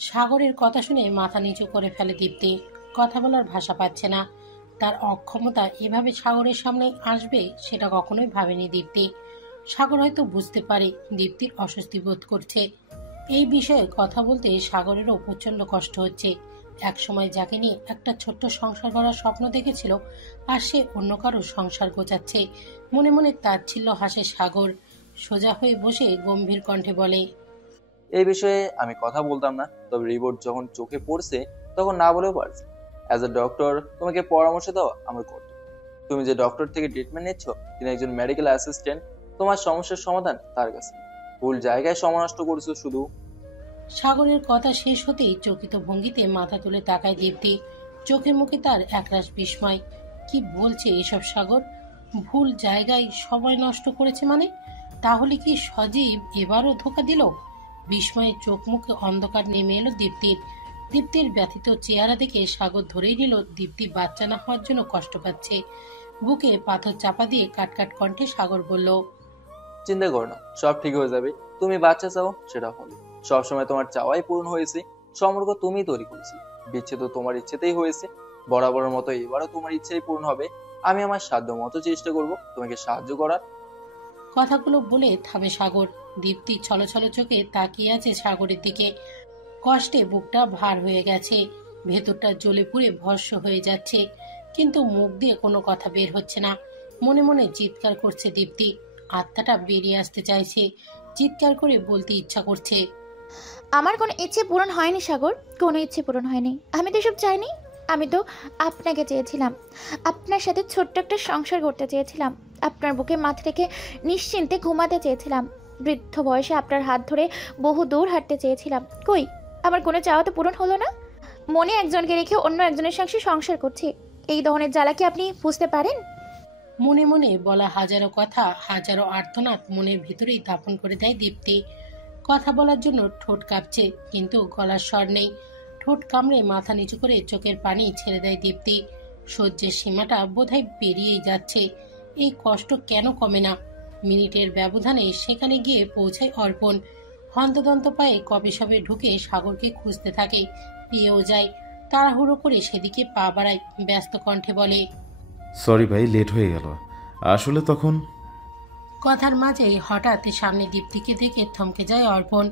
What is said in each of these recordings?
সাগরের কথা শুনে মাথা নিচু করে ফেলে দীপ্তি। কথা বলার ভাষা পাচ্ছে না। তার অক্ষমতা এভাবে সাগরের সামনে আসবে সেটা কখনোই ভাবেনি দীপ্তি। সাগর হয়তো বুঝতে পারে দীপ্তির অস্বস্তি বোধ করছে। এই বিষয়ে কথা বলতে সাগরেরও প্রচন্ড কষ্ট হচ্ছে। একসময় যাকে নিয়ে একটা ছোট্ট সংসার গড়ার স্বপ্ন দেখেছিল, আর সে অন্য কারো সংসার গোছাচ্ছে। মনে মনে তাচ্ছিল্য হাসে সাগর। সোজা হয়ে বসে গম্ভীর কণ্ঠে বলে, এই বিষয়ে আমি কথা বলতাম না, তবে রিপোর্ট যখন চোখে পড়ছে তখন না বলেও পারছি। অ্যাজ এ ডক্টর তোমাকে পরামর্শ দেওয়া আমার কর্তব্য। তুমি যে ডক্টর থেকে ট্রিটমেন্ট নিচ্ছ তিনি একজন মেডিকেল অ্যাসিস্ট্যান্ট। তোমার সমস্যার সমাধান তার কাছে। ভুল জায়গায় সময় নষ্ট করেছো শুধু। সাগরের কথা শেষ হতেই চকিত ভঙ্গিতে মাথা তুলে তাকায় দীপ্তি। চোখে মুখে তার একরাশ বিস্ময়। কি বলছে এসব সাগর? ভুল জায়গায় সময় নষ্ট করেছে মানে? তাহলে কি সজীব এবারও ধোকা দিল? বিস্ময়ে চোখ মুখে অন্ধকার নেমে এলো দীপ্তির। দীপ্তির ব্যথিত চেহারা দেখে সাগর ধরেই নিল দীপ্তি বাচ্চা না হওয়ার জন্য কষ্ট পাচ্ছে। বুকে পাথর চাপা দিয়ে কাটকাট কণ্ঠে সাগর বলল, চিন্তা করো না, সব ঠিক হয়ে যাবে। তুমি বাচ্চা চাও, সেটা হবে। সবসময় তোমার চাওয়াই পূরণ হয়েছে। সম্পর্ক তুমি তৈরি করেছি, বিচ্ছেদ তোমার ইচ্ছেতেই হয়েছে। বরাবরের মতো এবারও তোমার ইচ্ছেই পূরণ হবে। আমি আমার সাধ্য মতো চেষ্টা করব তোমাকে সাহায্য করার। কথাগুলো বলে থামে সাগর। দীপ্তি ছলছল চোখে তাকিয়ে আছে সাগরের দিকে। কষ্টে বুকটা ভার হয়ে গেছে। ভেতরটা জ্বলে পুড়ে ভস্ম হয়ে যাচ্ছে। কিন্তু মুখ দিয়ে কোনো কথা বের হচ্ছে না। মনে মনে চিৎকার করছে দীপ্তি। আত্মাটা বেরিয়ে আসতে চাইছে। চিৎকার করে বলতে ইচ্ছা করছে, আমার কোনো ইচ্ছে পূরণ হয়নি সাগর, কোনো ইচ্ছে পূরণ হয়নি। আমি তো এসব চাইনি। আমি তো আপনাকে চেয়েছিলাম, আপনার সাথে ছোট্ট একটা সংসার করতে চেয়েছিলাম, আপনার বুকে মাথা রেখে নিশ্চিন্তে ঘুমাতে চেয়েছিলাম, বৃদ্ধ বয়সে আপনার হাত ধরে বহু দূর হাঁটতে চেয়েছিলাম। কই, আমার কোনো চাওয়া তো পূরণ হলো না। মনে একজনকে রেখে অন্য একজনের সঙ্গে সংসার করছি। এই দহনের জ্বালা কি আপনি বুঝতে পারেন? মনে মনে বলা হাজারো কথা, হাজারো আর্তনাদ মনের ভিতরেই দাপন করে দেয় দীপ্তি। কথা বলার জন্য ঠোঁট কাঁপছে, কিন্তু গলার স্বর নেই। ঠোঁট কামড়ে মাথা নিচু করে চোখের পানি ছেড়ে দেয় দীপ্তি। সহ্যের সীমাটা বোধহয় পেরিয়েই যাচ্ছে। এই কষ্ট কেন কমে না? মিনিটের ব্যবধানে সেখানে গিয়ে পৌঁছায় অর্পণ। হন্তদন্ত পায়ে কবে সবে ঢুকে সাগরকে খুঁজতে থাকে। পেয়েও যায়। তাড়াহুড়ো করে সেদিকে পা বাড়ায়। ব্যস্ত কণ্ঠে বলে, সরি ভাই, লেট হয়ে গেল। আসলে তখন কথার মাঝেই হঠাৎ সামনে দীপ্তিকে দেখে থমকে যায় অর্পণ।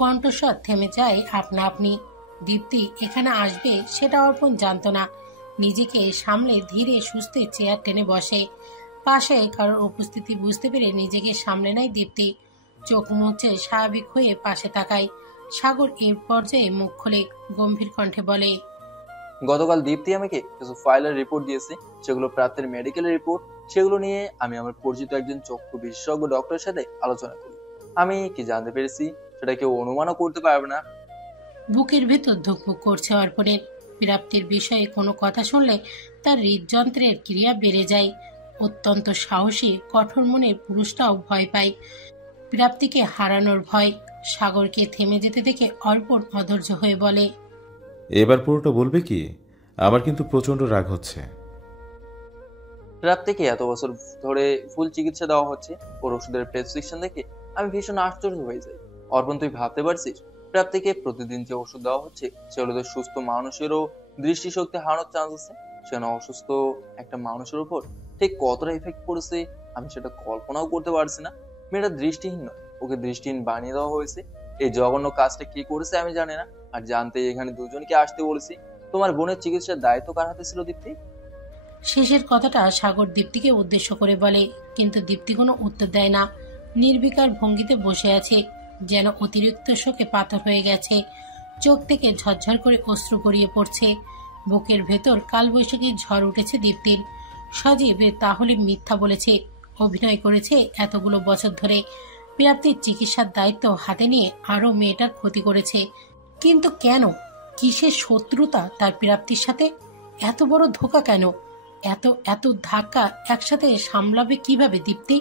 কণ্ঠস্বর থেমে যায় আপনা আপনি। দীপ্তি এখানে আসবে সেটা অর্পণ জানতো না। নিজেকে সামলে ধীরে সুস্থে চেয়ার টেনে বসে। পাশে কারোর উপস্থিতি বুঝতে পেরে নিজেকে সামলে নেয় দীপ্তি। চোখ মুছে স্বাভাবিক হয়ে পাশে তাকায়। সাগর এর পর্যায়ে মুখ খুলে গম্ভীর কণ্ঠে বলে, গতকাল দীপ্তি আমাকে কিছু ফাইলের রিপোর্ট দিয়েছে। সেগুলো প্রাপ্তের মেডিকেলের রিপোর্ট। সেগুলো নিয়ে আমি আমার পরিচিত একজন চক্ষু বিশেষজ্ঞ ডক্টরের সাথে আলোচনা করি। আমি কি জানতে পেরেছি সেটা কেউ অনুমানও করতে পারবে না। বুকের ভেতর ধুকপুক করছে অর্পণের। প্রাপ্তির বিষয়ে কোনো কথা শুনলে তার হৃদযন্ত্রের ক্রিয়া বেড়ে যায়। অত্যন্ত সাহসী কঠোর মনের পুরুষটাও ভয় পায়। প্রাপ্তিকে হারানোর ভয়। সাগরকে থেমে যেতে দেখে অর্পণ অধৈর্য হয়ে বলে, এবার পুরোটা বলবে কি? আমার কিন্তু প্রচণ্ড রাগ হচ্ছে। প্রাপ্তিকে এত বছর ধরে ফুল চিকিৎসা দেওয়া হচ্ছে। ওর ওষুধের প্রেসক্রিপশন দেখে আমি ভীষণ আশ্চর্য হয়ে যাই। অর্পণ, তুই ভাবতে পারছিস প্রাপ্তিকে প্রতিদিন যে ওষুধ দেওয়া হচ্ছে সেগুলো তো সুস্থ মানুষেরও দৃষ্টিশক্তি হারানোর চান্স আছে। সেখানে অসুস্থ একটা মানুষের উপর ঠিক কতটা ইফেক্ট পড়েছে আমি সেটা কল্পনাও করতে পারছি না। মেয়েটা দৃষ্টিহীন নয়, ওকে দৃষ্টিহীন বানিয়ে দেওয়া হয়েছে। এই জঘন্য কাজটা কে করেছে আমি জানি না, আর জানতে এখানে দুজনকে আসতে বলেছি। তোমার বোনের চিকিৎসার দায়িত্ব কার হাতে ছিল দীপ্তি? শেষের কথাটা সাগর দীপ্তিকে উদ্দেশ্য করে বলে, কিন্তু দীপ্তি কোনো উত্তর দেয় না। নির্বিকার ভঙ্গিতে বসে আছে, যেন অতিরিক্ত শোকে পাথর হয়ে গেছে। চোখ থেকে ঝরঝর করে অশ্রু গড়িয়ে পড়ছে। বুকের ভেতর কালবৈশাখী ঝড় উঠেছে দীপ্তির। সজীব তাহলে মিথ্যা বলেছে, অভিনয় করেছে এতগুলো বছর ধরে। প্রাপ্তির চিকিৎসার দায়িত্ব হাতে নিয়ে আরো মেয়েটার ক্ষতি করেছে। কিন্তু কেন? কিসের শত্রুতা তার প্রাপ্তির সাথে? এত বড় ধোঁকা কেন? এত এত ধাক্কা একসাথে সামলাবে কিভাবে দীপ্তি?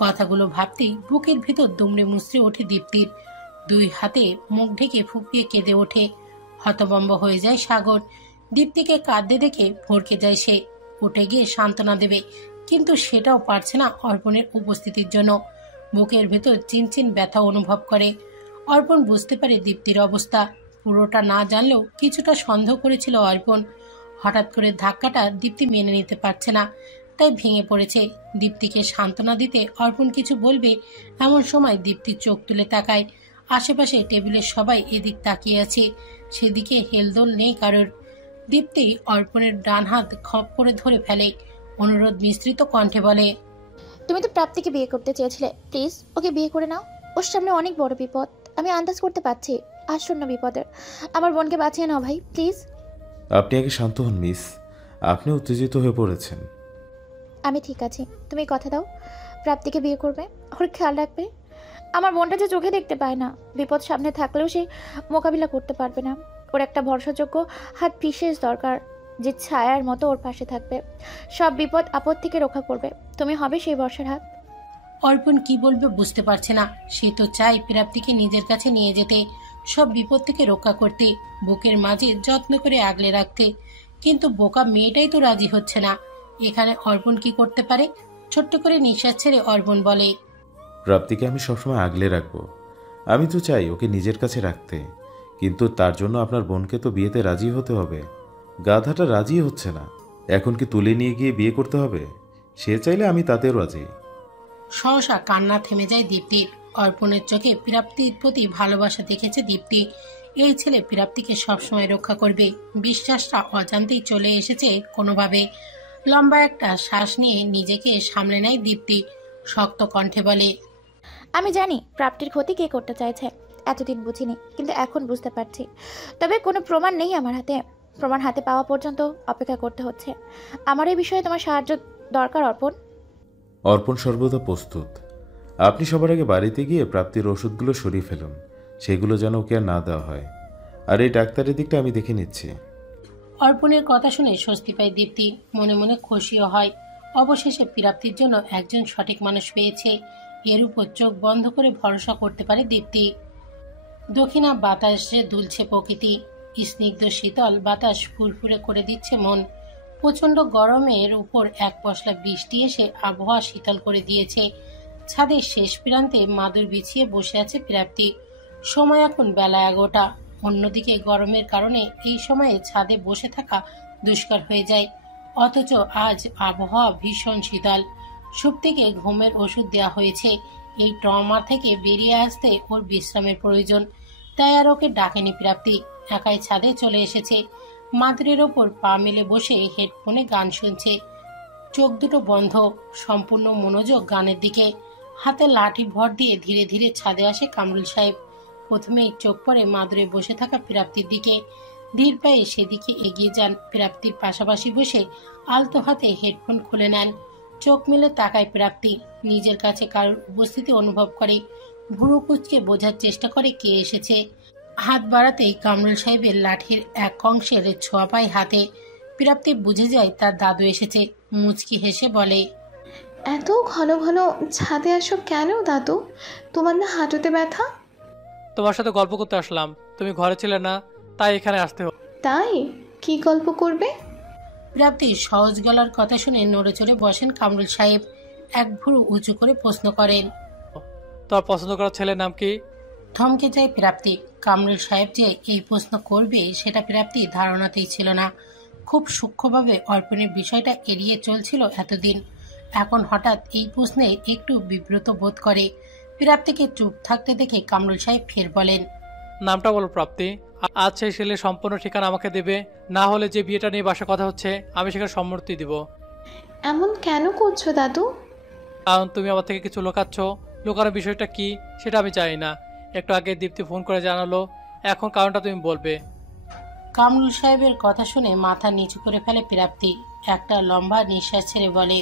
কথাগুলো ভাবতেই বুকের ভেতর দুমড়ে মুচড়ে ওঠে দীপ্তির। দুই হাতে মুখ ঢেকে ফুঁপিয়ে কেঁদে ওঠে। হতভম্ব হয়ে যায় সাগর। দীপ্তিকে কাঁদতে দেখে ভড়কে যায় সে। উঠে গিয়ে সান্ত্বনা দেবে, কিন্তু সেটাও পারছে না অর্পণের উপস্থিতির জন্য। বুকের ভেতর চিনচিন ব্যথা অনুভব করে। অর্পণ বুঝতে পারে দীপ্তির অবস্থা। পুরোটা না জানলেও কিছুটা সন্দেহ করেছিল অর্পণ। হঠাৎ করে ধাক্কাটা দীপ্তি মেনে নিতে পারছে না, তাই ভেঙে পড়েছে। দীপ্তিকে সান্ত্বনা দিতে অর্পণ কিছু বলবে, এমন সময় দীপ্তি চোখ তুলে তাকায়। আশেপাশে টেবিলের সবাই এদিক তাকিয়ে আছে, সেদিকে হেলদোল নেই কারোর। দীপ্তি অর্পণের ডান হাত খপ করে ধরে ফেলে, অনুরোধ মিশ্রিত কণ্ঠে বলে, তুমি তো প্রাপ্তিকে বিয়ে করতে চেয়েছিলে, প্লিজ ওকে বিয়ে করে নাও। ওর সামনে অনেক বড় বিপদ, আমি আন্দাজ করতে পারছি আসন্ন বিপদের। আমার বোনকে বাঁচিয়ে নাও ভাই, প্লিজ। আপনি আগে শান্ত হন মিস, আপনি উত্তেজিত হয়ে পড়েছেন। আমি ঠিক আছি, তুমি কথা দাও প্রাপ্তিকে বিয়ে করবে, ওর খেয়াল রাখবে। আমার বোনটা যে চোখে দেখতে পায় না, বিপদ সামনে থাকলেও সে মোকাবিলা করতে পারবে না। ওর একটা ভরসাযোগ্য হাত বিশেষ দরকার, যে ছায়ার মতো ওর পাশে থাকবে, সব বিপদ আপদ থেকে রক্ষা করবে। তুমি হবে সেই ভরসার হাত। অর্পণ কি বলবে বুঝতে পারছে না। সে তো চায় প্রাপ্তিকে নিজের কাছে নিয়ে যেতে, সব বিপদ থেকে রক্ষা করতে, বুকের মাঝে যত্ন করে আগলে রাখতে, কিন্তু বোকা মেয়েটাই তো রাজি হচ্ছে না। এখানে অর্পণ কি করতে পারে? ছোট্ট করে নিঃশ্বাস ছেড়ে অর্পণ বলে, প্রাপ্তিকে আমি সবসময় আগলে রাখবো। আমি তো চাই ওকে নিজের কাছে রাখতে, কিন্তু তার জন্য আপনার বোনকে তো বিয়েতে রাজি হতে হবে। গাধাটা রাজি হচ্ছে না, এখন কি তুলে নিয়ে গিয়ে বিয়ে করতে হবে? সে চাইলে আমি তাতেও রাজি। সহসা কান্না থেমে যায় দীপ্তির। অর্পণের চোখে প্রাপ্তির প্রতি ভালোবাসা দেখেছে দীপ্তি। এই ছেলে প্রাপ্তিকে সবসময় রক্ষা করবে, বিশ্বাসটা অজান্তেই চলে এসেছে কোনোভাবে। লম্বা একটা শ্বাস নিয়ে নিজেকে সামলে নেয় দীপ্তি, শক্ত কণ্ঠে বলে, আমি জানি প্রাপ্তির ক্ষতি কে করতে চাইছে, এতদিন বুঝিনি, কিন্তু এখন বুঝতে পারছি। তবে কোনো প্রমাণ নেই আমার হাতে, প্রমাণ হাতে পাওয়া পর্যন্ত অপেক্ষা করতে হচ্ছে। আমার এই বিষয়ে তোমার সাহায্য দরকার অর্পণ। অর্পণ সর্বদা প্রস্তুত। আপনি সবার আগে বাড়িতে গিয়ে প্রাপ্তির ওষুধগুলো সরিয়ে ফেলুন, সেগুলো যেন ওকে আর না দেওয়া হয়। আর এই ডাক্তারের দিকটা আমি দেখে নিচ্ছি। অর্পণের কথা শুনে স্বস্তি পায় দীপ্তি, মনে মনে খুশিও হয়। অবশেষে প্রাপ্তির জন্য একজন সঠিক মানুষ পেয়েছে, এর উপর চোখ বন্ধ করে ভরসা করতে পারে দীপ্তি। দক্ষিণা বাতাসে দুলছে প্রকৃতি, স্নিগ্ধ শীতল বাতাস ফুরফুরে করে দিচ্ছে মন। প্রচন্ড গরমের উপর এক পশলা বৃষ্টি এসে আবহাওয়া শীতল করে দিয়েছে। ছাদের শেষ প্রান্তে মাদুর বিছিয়ে বসে আছে প্রাপ্তি। সময় এখন বেলা 11টা। অন্যদিকে গরমের কারণে এই সময়ে ছাদে বসে থাকা দুষ্কর হয়ে যায়, অথচ আজ আবহাওয়া ভীষণ শীতল। সুপ্তিকে ঘুমের ওষুধ দেওয়া হয়েছে, এই ট্রমা থেকে বেরিয়ে আসতে ওর বিশ্রামের প্রয়োজন, তাই আর ওকে ডাকেনি প্রাপ্তি। একাই ছাদে চলে এসেছে, মাদুরের ওপর পা মেলে বসে হেডফোনে গান শুনছে। চোখ দুটো বন্ধ, সম্পূর্ণ মনোযোগ গানের দিকে। হাতে লাঠি ভর দিয়ে ধীরে ধীরে ছাদে আসে কামরুল সাহেব। প্রথমেই চোখ পড়ে মাদুরে বসে থাকা প্রাপ্তির দিকে, ধীর পায়ে সেদিকে এগিয়ে যান। প্রাপ্তির পাশাপাশি বসে আলতো হাতে হেডফোন খুলে নেন। চোখ মেলে তাকায় প্রাপ্তি, নিজের কাছে কারোর উপস্থিতি অনুভব করে। ভুরু কুঁচকে বোঝার চেষ্টা করে কে এসেছে। হাত বাড়াতেই কামরুল সাহেবের লাঠির এক অংশের ছোঁয়া পায় হাতে। প্রাপ্তি বুঝে যায় তার দাদু এসেছে। মুচকি হেসে বলে, এত ঘন ঘন ছাদে আসো কেন দাদু? তোমার না হাঁটুতে ব্যথা? তোমার সাথে গল্প করতে আসলাম, তুমি ঘরে ছিলে না, তাই এখানে আসতে হলো। তাই? কি গল্প করবে? প্রাপ্তি সহজ গলার কথা শুনে নড়ে চড়ে বসেন কামরুল সাহেব। এক ভুরু উঁচু করে প্রশ্ন করেন, তোমার পছন্দ করা ছেলের নাম কি? থমকে যায় প্রাপ্তি। কামরুল সাহেব যে এই প্রশ্ন করবে সেটা প্রাপ্তি ধারণাতেই ছিল না। খুব সূক্ষ্মভাবে অর্পণের বিষয়টা এড়িয়ে চলছিল এতদিন। এখন হঠাৎ এই প্রশ্নে একটু বিব্রত বোধ করে। প্রাপ্তিকে চুপ থাকতে দেখে কামরুল সাহেব ফের বলেন, নামটা বলো প্রাপ্তি। আজ সেই ছেলের সম্পূর্ণ ঠিকানা আমাকে দেবে, না হলে যে বিয়েটা নিয়ে বাসা কথা হচ্ছে আমি সেখানে সম্মতি দিব। এমন কেন করছো দাদু? কারণ তুমি আমার থেকে কিছু লুকাচ্ছ। লুকানোর বিষয়টা কি সেটা আমি জানি না। একটু আগে দীপ্তি ফোন করে জানালো, এখন কারণটা তুমি বলবে। কামরুল সাহেবের কথা শুনে মাথা নিচু করে ফেলে প্রাপ্তি। একটা লম্বা নিঃশ্বাস ছেড়ে বলে,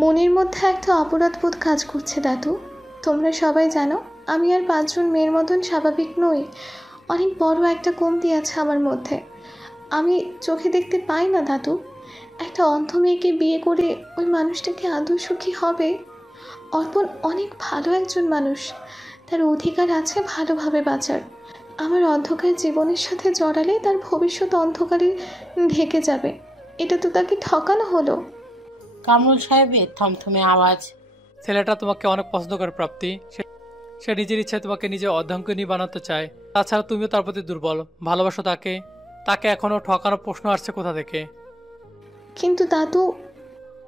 মনের মধ্যে একটা অপরাধবোধ কাজ করছে দাদু। তোমরা সবাই জানো আমি আর 5 জন মেয়ের মতন স্বাভাবিক নই। অনেক বড় একটা কমতি আছে আমার মধ্যে। আমি চোখে দেখতে পাই না দাদু। একটা অন্ধ মেয়েকে বিয়ে করে ওই মানুষটাকে আদৌ সুখী হবে? অর্পণ অনেক ভালো একজন মানুষ, তার অধিকার আছে ভালোভাবে বাঁচার। আমার অন্ধকার জীবনের সাথে জড়ালে তার ভবিষ্যৎ অন্ধকারে ঢেকে যাবে। এটা তো তাকে ঠকানো হলো। কামরুল সাহেবের থমথমে আওয়াজ। ছেলেটা তোমাকে অনেক পছন্দ করে প্রাপ্তি। সে নিজের ইচ্ছায় তোমাকে নিজের অর্ধাঙ্গিনী বানাতে চায়। তাছাড়া তুমিও তার প্রতি দুর্বল, ভালোবাসো তাকে। তাকে এখনো ঠকানোর প্রশ্ন আসছে কোথা থেকে? কিন্তু দাদু,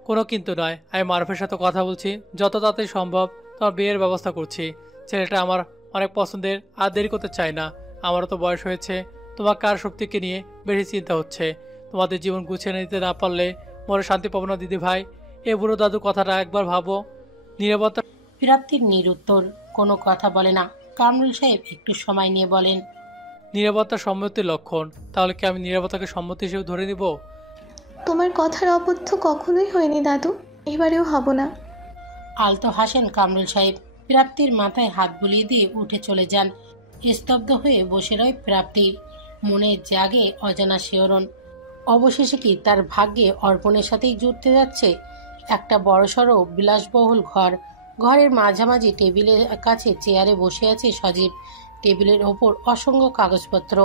কোনো কিন্তু নয়, আমি মারুফের সাথে কথা বলছি, যত তাড়াতাড়ি সম্ভব তোমার বিয়ের ব্যবস্থা করছি। ছেলেটা আমার অনেক পছন্দের, আর দেরি করতে চাই না। আমারও তো বয়স হয়েছে, তোমাকে আর শক্তিকে নিয়ে বেশি চিন্তা হচ্ছে। তোমাদের জীবন গুছিয়ে নিতে না পারলে মনে শান্তি পাবো না দিদি ভাই। এ বুড়ো দাদু কথাটা একবার ভাবো। নীরবতা। প্রাপ্তির নিরুত্তর, কোনো কথা বলে না। কামরুল সাহেব একটু সময় নিয়ে বলেন, নীরবতা সম্মতির লক্ষণ। তাহলে কি আমি নীরবতাকে সম্মতি হিসেবে ধরে নিব? তোমার কথার অবদ্ধ কখনোই হয়নি দাদু, এবারেও হব না। আলতো হাসেন কামরুল সাহেব। প্রাপ্তির মাথায় হাত বুলিয়ে দিয়ে উঠে চলে যান। স্তব্ধ হয়ে বসে রয় প্রাপ্তির মনে জাগে অজানা শিহরণ। অবশেষে কি তার ভাগ্যে অর্পণের সাথেই জুটতে যাচ্ছে? একটা বড়সড় বিলাসবহুল ঘর। ঘরের মাঝামাঝি টেবিলের কাছে চেয়ারে বসে আছে সজীব। টেবিলের ওপর অসংখ্য কাগজপত্র।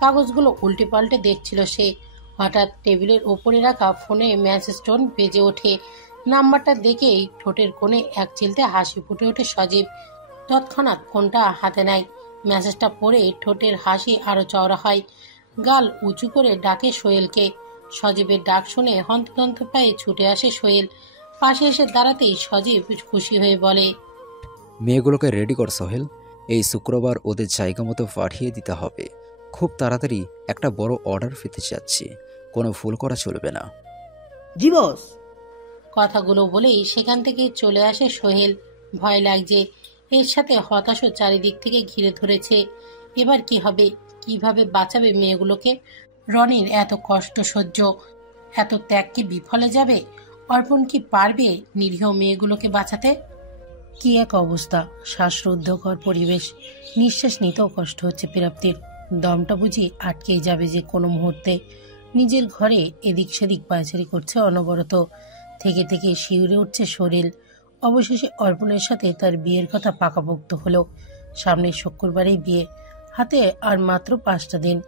কাগজগুলো উল্টে পাল্টে দেখছিল সে। হঠাৎ টেবিলের ওপরে রাখা ফোনে মেসেজ টোন বেজে ওঠে। নাম্বারটা দেখেই ঠোঁটের কোণে এক চিলতে হাসি ফুটে ওঠে সজীব। তৎক্ষণাৎ ফোনটা হাতে নেয়। মেসেজটা পড়ে ঠোঁটের হাসি আরো চওড়া হয়। গাল উঁচু করে ডাকে সোহেলকে। সজীবের ডাক শুনে হন্তদন্ত পায়ে ছুটে আসে সোহেল। পাশে এসে দাঁড়াতেই সজীব খুশি হয়ে বলে, মেয়েগুলোকে রেডি কর সোহেল, এই শুক্রবার ওদের জায়গা মতো পাঠিয়ে দিতে হবে। খুব তাড়াতাড়ি একটা বড় অর্ডার পেতে যাচ্ছি, কোনো ভুল করা চলবে না। জি বস। কথাগুলো বলেই সেখান থেকে চলে আসে সোহেল। ভয় লাগছে, এর সাথে হতাশও চারিদিক থেকে ঘিরে ধরেছে। এবার কি হবে? কিভাবে বাঁচাবে মেয়েগুলোকে? রনির এত কষ্ট সহ্য, এত ত্যাগ কি বিফলে যাবে? অর্পণ কি পারবে নিরীহ মেয়েগুলোকে বাঁচাতে? কি এক অবস্থা, শ্বাসরুদ্ধকর পরিবেশ। নিঃশ্বাস নিতেও কষ্ট হচ্ছে প্রাপ্তির। দমটা বুঝি আটকেই যাবে যে কোনো মুহূর্তে। নিজের ঘরে এদিক সেদিক পায়চারি করছে অনবরত। থেকে থেকে শিউরে উঠছে শরীর। অবশেষে অর্পণের সাথে তার বিয়ের কথা পাকাপোক্ত হলো। সামনের শুক্রবারেই বিয়ে। হাতে আর মাত্র 5টা দিন।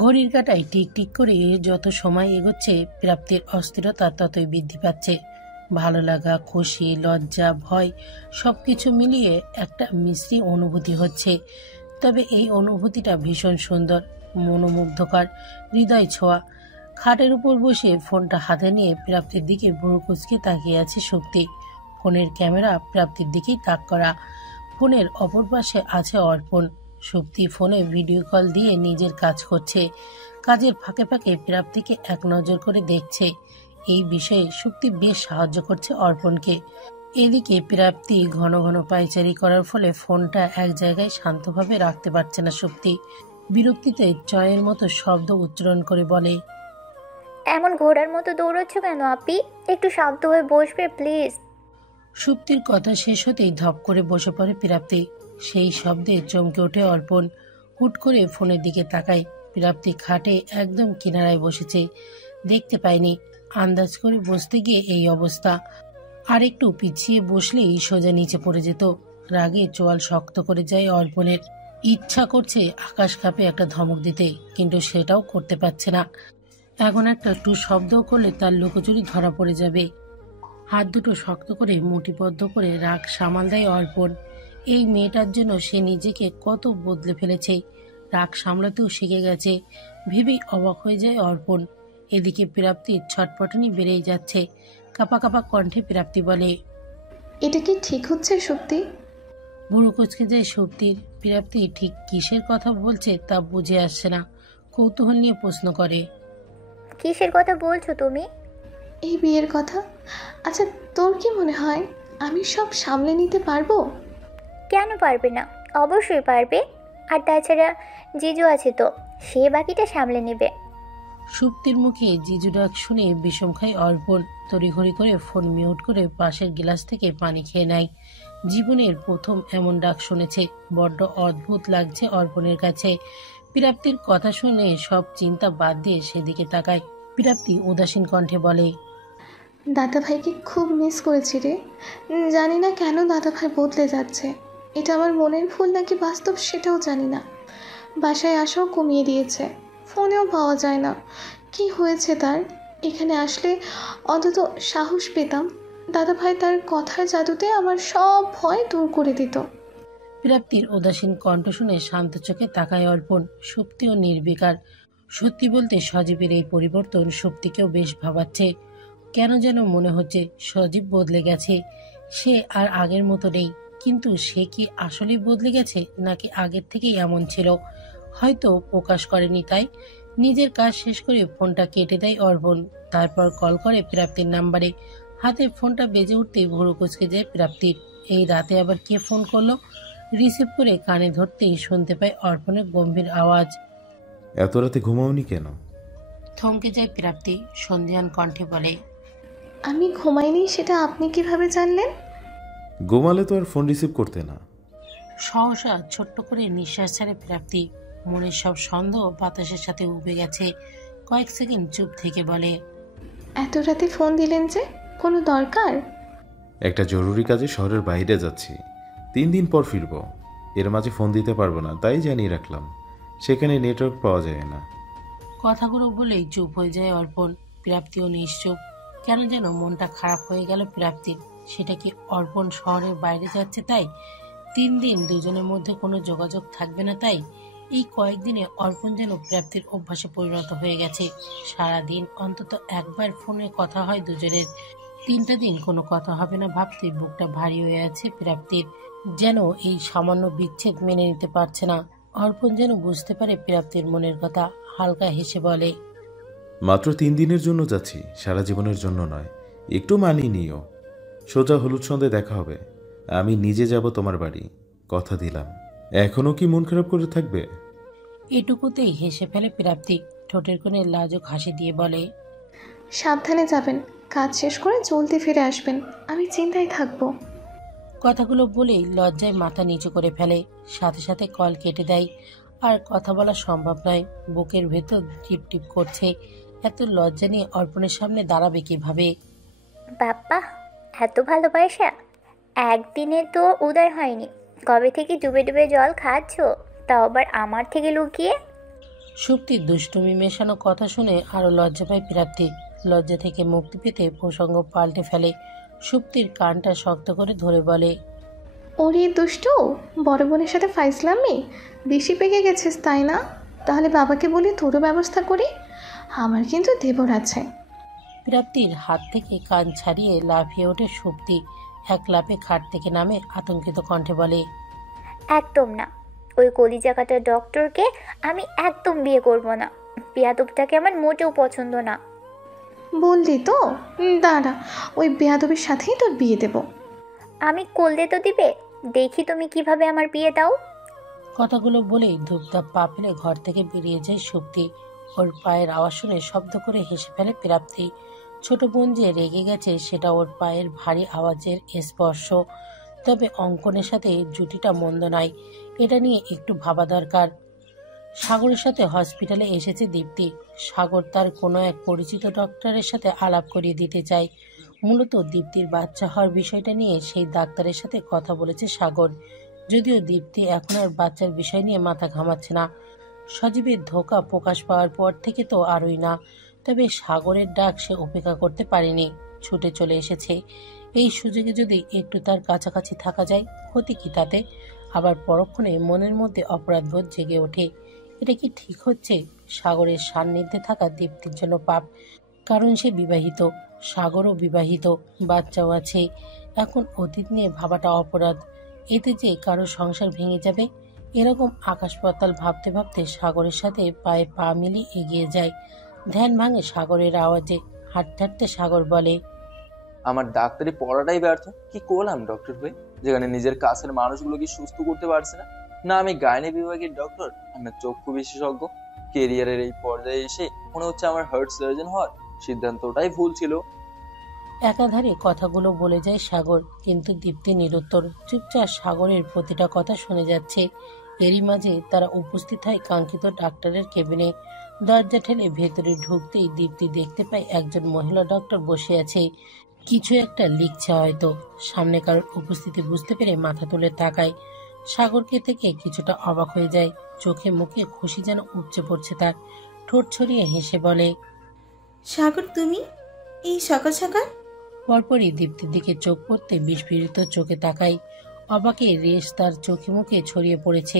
ঘড়ির কাঁটায় টিক টিক করে যত সময় এগোচ্ছে প্রাপ্তির অস্থিরতা ততই বৃদ্ধি পাচ্ছে। ভালো লাগা, খুশি, লজ্জা, ভয় সবকিছু মিলিয়ে একটা মিশ্রী অনুভূতি হচ্ছে। তবে এই অনুভূতিটা ভীষণ সুন্দর, মনোমুগ্ধকর, হৃদয় ছোঁয়া। খাটের উপর বসে ফোনটা হাতে নিয়ে প্রাপ্তির দিকে ভুরু কুঁচকে তাকিয়ে আছে শক্তি। ফোনের ক্যামেরা প্রাপ্তির দিকেই তাক করা। ফোনের অপর পাশে আছে অর্পণ। শক্তি ফোনে ভিডিও কল দিয়ে নিজের কাজ করছে। কাজের ফাঁকে ফাঁকে প্রাপ্তিকে এক নজর করে দেখছে। এই বিষয়ে শক্তি বেশ সাহায্য করছে অর্পণকে। এদিকে প্রাপ্তি ঘন ঘন পায়চারি করার ফলে ফোনটা এক জায়গায় শান্তভাবে রাখতে পারছে না শক্তি। বিরক্তিতে চয়ের মতো শব্দ উচ্চারণ করে বলে, এমন ঘোড়ার মতো দৌড়চ্ছ কেন আপি? একটু শান্ত হয়ে বসবে প্লিজ। সুপ্তির কথা শেষ হতেই ধপ করে বসে পড়ে প্রাপ্তি। সেই শব্দে চমকে ওঠে অর্পণ। হুট করে ফোনের দিকে তাকায়। প্রাপ্তি খাটে একদম কিনারায় বসেছে। দেখতে পায়নি। আন্দাজ করে বসতে গিয়ে এই অবস্থা। আর একটু পিছিয়ে বসলেই সোজা নিচে পড়ে যেত। রাগে চোয়াল শক্ত করে যায় অর্পণের। ইচ্ছা করছে আকাশ কাঁপে একটা ধমক দিতে, কিন্তু সেটাও করতে পারছে না। এখন একটা টু শব্দও করলে তার লুকোচুরি ধরা পড়ে যাবে। হাত দুটো শক্ত করে মুঠিবদ্ধ করে রাগ সামাল দেয় অর্পণ। এই মেয়েটার জন্য সে নিজেকে কত বদলে ফেলেছে। রাগ সামলাতেও শিখে গেছে। ভেবেই অবাক হয়ে যায় অর্পণ। এদিকে প্রাপ্তির ছটপটানি বেড়েই যাচ্ছে। কাপা কাপা কণ্ঠে প্রাপ্তি বলে, এটা কি ঠিক হচ্ছে শক্তি? বুড়ো কুচকে যায় শক্তির। প্রাপ্তি ঠিক কিসের কথা বলছে তা বুঝে আসছে না। কৌতূহল নিয়ে প্রশ্ন করে, কিসের কথা বলছো তুমি? এই বিয়ের কথা। আচ্ছা, তোর কি মনে হয় আমি সব সামলে নিতে পারবো? কেন পারবে না? অবশ্যই পারবে। আর তাছাড়া জিজু আছে তো, সে বাকিটা সামলে নেবে। সুপ্তির মুখে জিজু ডাক শুনে বিষম খায় অর্পণ। তড়িঘড়ি করে ফোন মিউট করে পাশের গ্লাস থেকে পানি খেয়ে নেয়। জীবনের প্রথম এমন ডাক শুনেছে। বড্ড অদ্ভুত লাগছে অর্পণের কাছে। প্রাপ্তির কথা শুনে সব চিন্তা বাদ দিয়ে সেদিকে তাকায়। প্রাপ্তি উদাসীন কণ্ঠে বলে, দাদা ভাইকে খুব মিস করেছি রে। জানি না কেন দাদা ভাই বদলে যাচ্ছে। এটা আমার মনের ভুল নাকি বাস্তব সেটাও জানি না। বাসায় আসাও কমিয়ে দিয়েছে, ফোনেও পাওয়া যায় না। কি হয়েছে তার? এখানে আসলে অন্তত সাহস পেতাম। দাদা ভাই তার কথার জাদুতে আমার সব ভয় দূর করে দিত। প্রাপ্তির উদাসীন কণ্ঠ শুনে শান্ত চোখে তাকায় অর্পণ। সুপ্তি ও নির্বিকার। সত্যি বলতে সজীবের এই পরিবর্তন সুপ্তিকেও বেশ ভাবাচ্ছে। কেন যেন মনে হচ্ছে সজীব বদলে গেছে, সে আর আগের মতো নেই। কিন্তু সে কি আসলেই বদলে গেছে, নাকি আগের থেকেই এমন ছিল? হয়তো প্রকাশ করেনি তাই। নিজের কাজ শেষ করে ফোনটা কেটে দেয় অর্পণ। তারপর কল করে প্রাপ্তির নাম্বারে। হাতে ফোনটা বেজে উঠতেই ভুরু কুঁচকে যায় প্রাপ্তির। এই রাতে আবার কে ফোন করলো? রিসিভ করে কানে ধরতেই শুনতে পায় অর্পণের গম্ভীর আওয়াজ। এত রাতে ঘুমাওনি কেন? থমকে যায় প্রাপ্তি, সন্ধিয়ান কণ্ঠে বলে, আমি ঘুমাইনি সেটা আপনি কিভাবে জানলেন? ঘুমালে তো আর ফোন রিসিভ করতে না। সহসা ছোট্ট করে নিঃশ্বাস ছাড়ে প্রাপ্তি। মনের সব সন্দেহ বাতাসের সাথে উবে গেছে। কয়েক সেকেন্ড চুপ থেকে বলে, এত রাতে ফোন দিলেন যে, কোনো দরকার? একটা জরুরি কাজে শহরের বাইরে যাচ্ছি, 3 দিন পর ফিরব। এর মাঝে ফোন দিতে পারবো না, তাই জানিয়ে রাখলাম। সেখানে নেটওয়ার্ক পাওয়া যায় না। কথাগুলো বলেই চুপ হয়ে যায় অর্পণ। প্রাপ্তিও নিশ্চুপ। কেন যেন মনটা খারাপ হয়ে গেল প্রাপ্তির। সেটা কি অর্পণ শহরের বাইরে যাচ্ছে তাই? 3 দিন দুজনের মধ্যে কোনো যোগাযোগ থাকবে না তাই? এই কয়েকদিনে অর্পণ যেন প্রাপ্তির অভ্যাসে পরিণত হয়ে গেছে। সারাদিন অন্তত একবার ফোনে কথা হয় দুজনের। 3টা দিন কোনো কথা হবে না ভাবতে বুকটা ভারী হয়ে আছে প্রাপ্তির। যেন এই সামান্য বিচ্ছেদ মেনে নিতে পারছে না। অর্পণ যেন বুঝতে পারে প্রাপ্তির মনের কথা। হালকা হেসে বলে, মাত্র 3 দিনের জন্য যাচ্ছি, সারা জীবনের জন্য নয়। একটু মানিয়ে নিও। সোজা হলুদ সন্ধে দেখা হবে। আমি নিজে যাব তোমার বাড়ি, কথা দিলাম। এখনো কি মন খারাপ করে থাকবে? এটুকুতেই হেসে ফেলে প্রাপ্তি। ঠোঁটের কোণে লাজুক হাসি দিয়ে বলে, সাবধানে যাবেন, কাজ শেষ করে জলদি ফিরে আসবেন, আমি চিন্তায় থাকবো। কথাগুলো বলেই লজ্জায় মাথা নিচু করে ফেলে। সাথে সাথে কল কেটে দেয়। আর কথা বলা সম্ভব নয়। বুকের ভেতর টিপ টিপ করছে। এত লজ্জা নিয়ে অর্পণের সামনে দাঁড়াবে কিভাবে? বাপ্পা, এত ভালোবাসা একদিনে তো উদয় হয়নি। কবে থেকে ডুবে ডুবে জল খাচ্ছ, তাও আবার আমার থেকে লুকিয়ে? সুপ্তির দুষ্টুমি মেশানো কথা শুনে আরো লজ্জা পায় প্রাপ্তি। লজ্জা থেকে মুক্তি পেতে প্রসঙ্গ পাল্টে ফেলে। সুপ্তির কানটা শক্ত করে ধরে বলে, ওরে দুষ্টু, বড় বোনের সাথে ফাইজলামি বেশি পেকে গেছিস তাই না? তাহলে বাবাকে বলি তোরও ব্যবস্থা করি। আমার কিন্তু দেবর আছে। প্রাপ্তির হাত থেকে কান ছাড়িয়ে লাফিয়ে ওঠে সুপ্তি। এক লাফে খাট থেকে নামে আতঙ্কিত কণ্ঠে বলে, একদম না, ওই কলিজা কাটা ডক্টরকে আমি একদম বিয়ে করব না। বেয়াদবটাকে আমার মোটেও পছন্দ না। বললি তো, দাঁড়া, ওই বেয়াদবের সাথেই তোর বিয়ে দেব। আমি করলে তো দিবে, দেখি তুমি কিভাবে আমার বিয়ে দাও। কথাগুলো বলেই ধূপধাপ পা ফেলে ঘর থেকে বেরিয়ে যায় সুপ্তি। ওর পায়ের আওয়াজ শুনে শব্দ করে হেসে ফেলে প্রাপ্তি। ছোট বোন যে রেগে গেছে সেটা ওর পায়ের ভারী আওয়াজের স্পর্শ। তবে অঙ্কনের সাথে জুটিটা মন্দ নয়, এটা নিয়ে একটু ভাবা দরকার। সাগরের সাথে হসপিটালে এসেছে দীপ্তি। সাগর তার কোনো এক পরিচিত ডক্টরের সাথে আলাপ করিয়ে দিতে চায়। মূলত দীপ্তির বাচ্চা হওয়ার বিষয়টা নিয়ে সেই ডাক্তারের সাথে কথা বলেছে সাগর। যদিও দীপ্তি এখন আর বাচ্চার বিষয় নিয়ে মাথা ঘামাচ্ছে না। সজীবের ধোঁকা প্রকাশ পাওয়ার পর থেকে তো আরই না। তবে সাগরের ডাক সে উপেক্ষা করতে পারেনি, ছুটে চলে এসেছে। এই সুযোগে যদি একটু তার কাছাকাছি থাকা যায়, ক্ষতি কি তাতে? আবার পরক্ষণে মনের মধ্যে অপরাধবোধ জেগে ওঠে। এটা কি ঠিক হচ্ছে? সাগরের সান্নিধ্যে থাকা দীপ্তির জন্য পাপ, কারণ সে বিবাহিত, সাগরও বিবাহিত, বাচ্চাও আছে। এখন অতীত নিয়ে ভাবাটা অপরাধ। এতে যে কারো সংসার ভেঙে যাবে, এরকম আকাশ পাতাল ভাবতে ভাবতে সাগরের সাথে পায়ে পা মিলিয়ে এগিয়ে যায়। ধ্যান ভাঙে সাগরের আওয়াজে। হাঁটতে হাঁটতে সাগর বলে, আমার ডাক্তারি পড়াটাই ব্যর্থ। কি করলাম ডক্টর হয়ে, যেখানে নিজের কাছের মানুষগুলোকে সুস্থ করতে পারছে না। না আমি গাইনি বিভাগের ডক্টর, আমি চক্ষু বিশেষজ্ঞ। কেরিয়ারের এই পর্যায়ে এসে মনে হচ্ছে আমার হার্ট সার্জন হওয়ার সিদ্ধান্তটাই ভুল ছিল। একাধারে কথাগুলো বলে যায় সাগর, কিন্তু দীপ্তি নিরুত্তর। চুপচাপ সাগরের প্রতিটা কথা শুনে যাচ্ছে। এরই মাঝে তারা উপস্থিত হয় কাঙ্ক্ষিত ডাক্তারের কেবিনে। দরজা ঠেলে ভেতরে ঢুকতেই দীপ্তি দেখতে পায় একজন মহিলা ডক্টর বসে আছে, কিছু একটা লিখছে হয়তো। সামনে কারোর উপস্থিতি বুঝতে পেরে মাথা তুলে তাকায়। সাগরকে থেকে কিছুটা অবাক হয়ে যায়। চোখে মুখে খুশি যেন উপচে পড়ছে তার। ঠোঁট ছড়িয়ে হেসে বলে, সাগর, তুমি এই সকাল সকাল? পরপরই দীপ্তির দিকে চোখ পড়তে বিস্ফোরিত চোখে তাকায়। অবাকে রেশ তার চোখে মুখে ছড়িয়ে পড়েছে,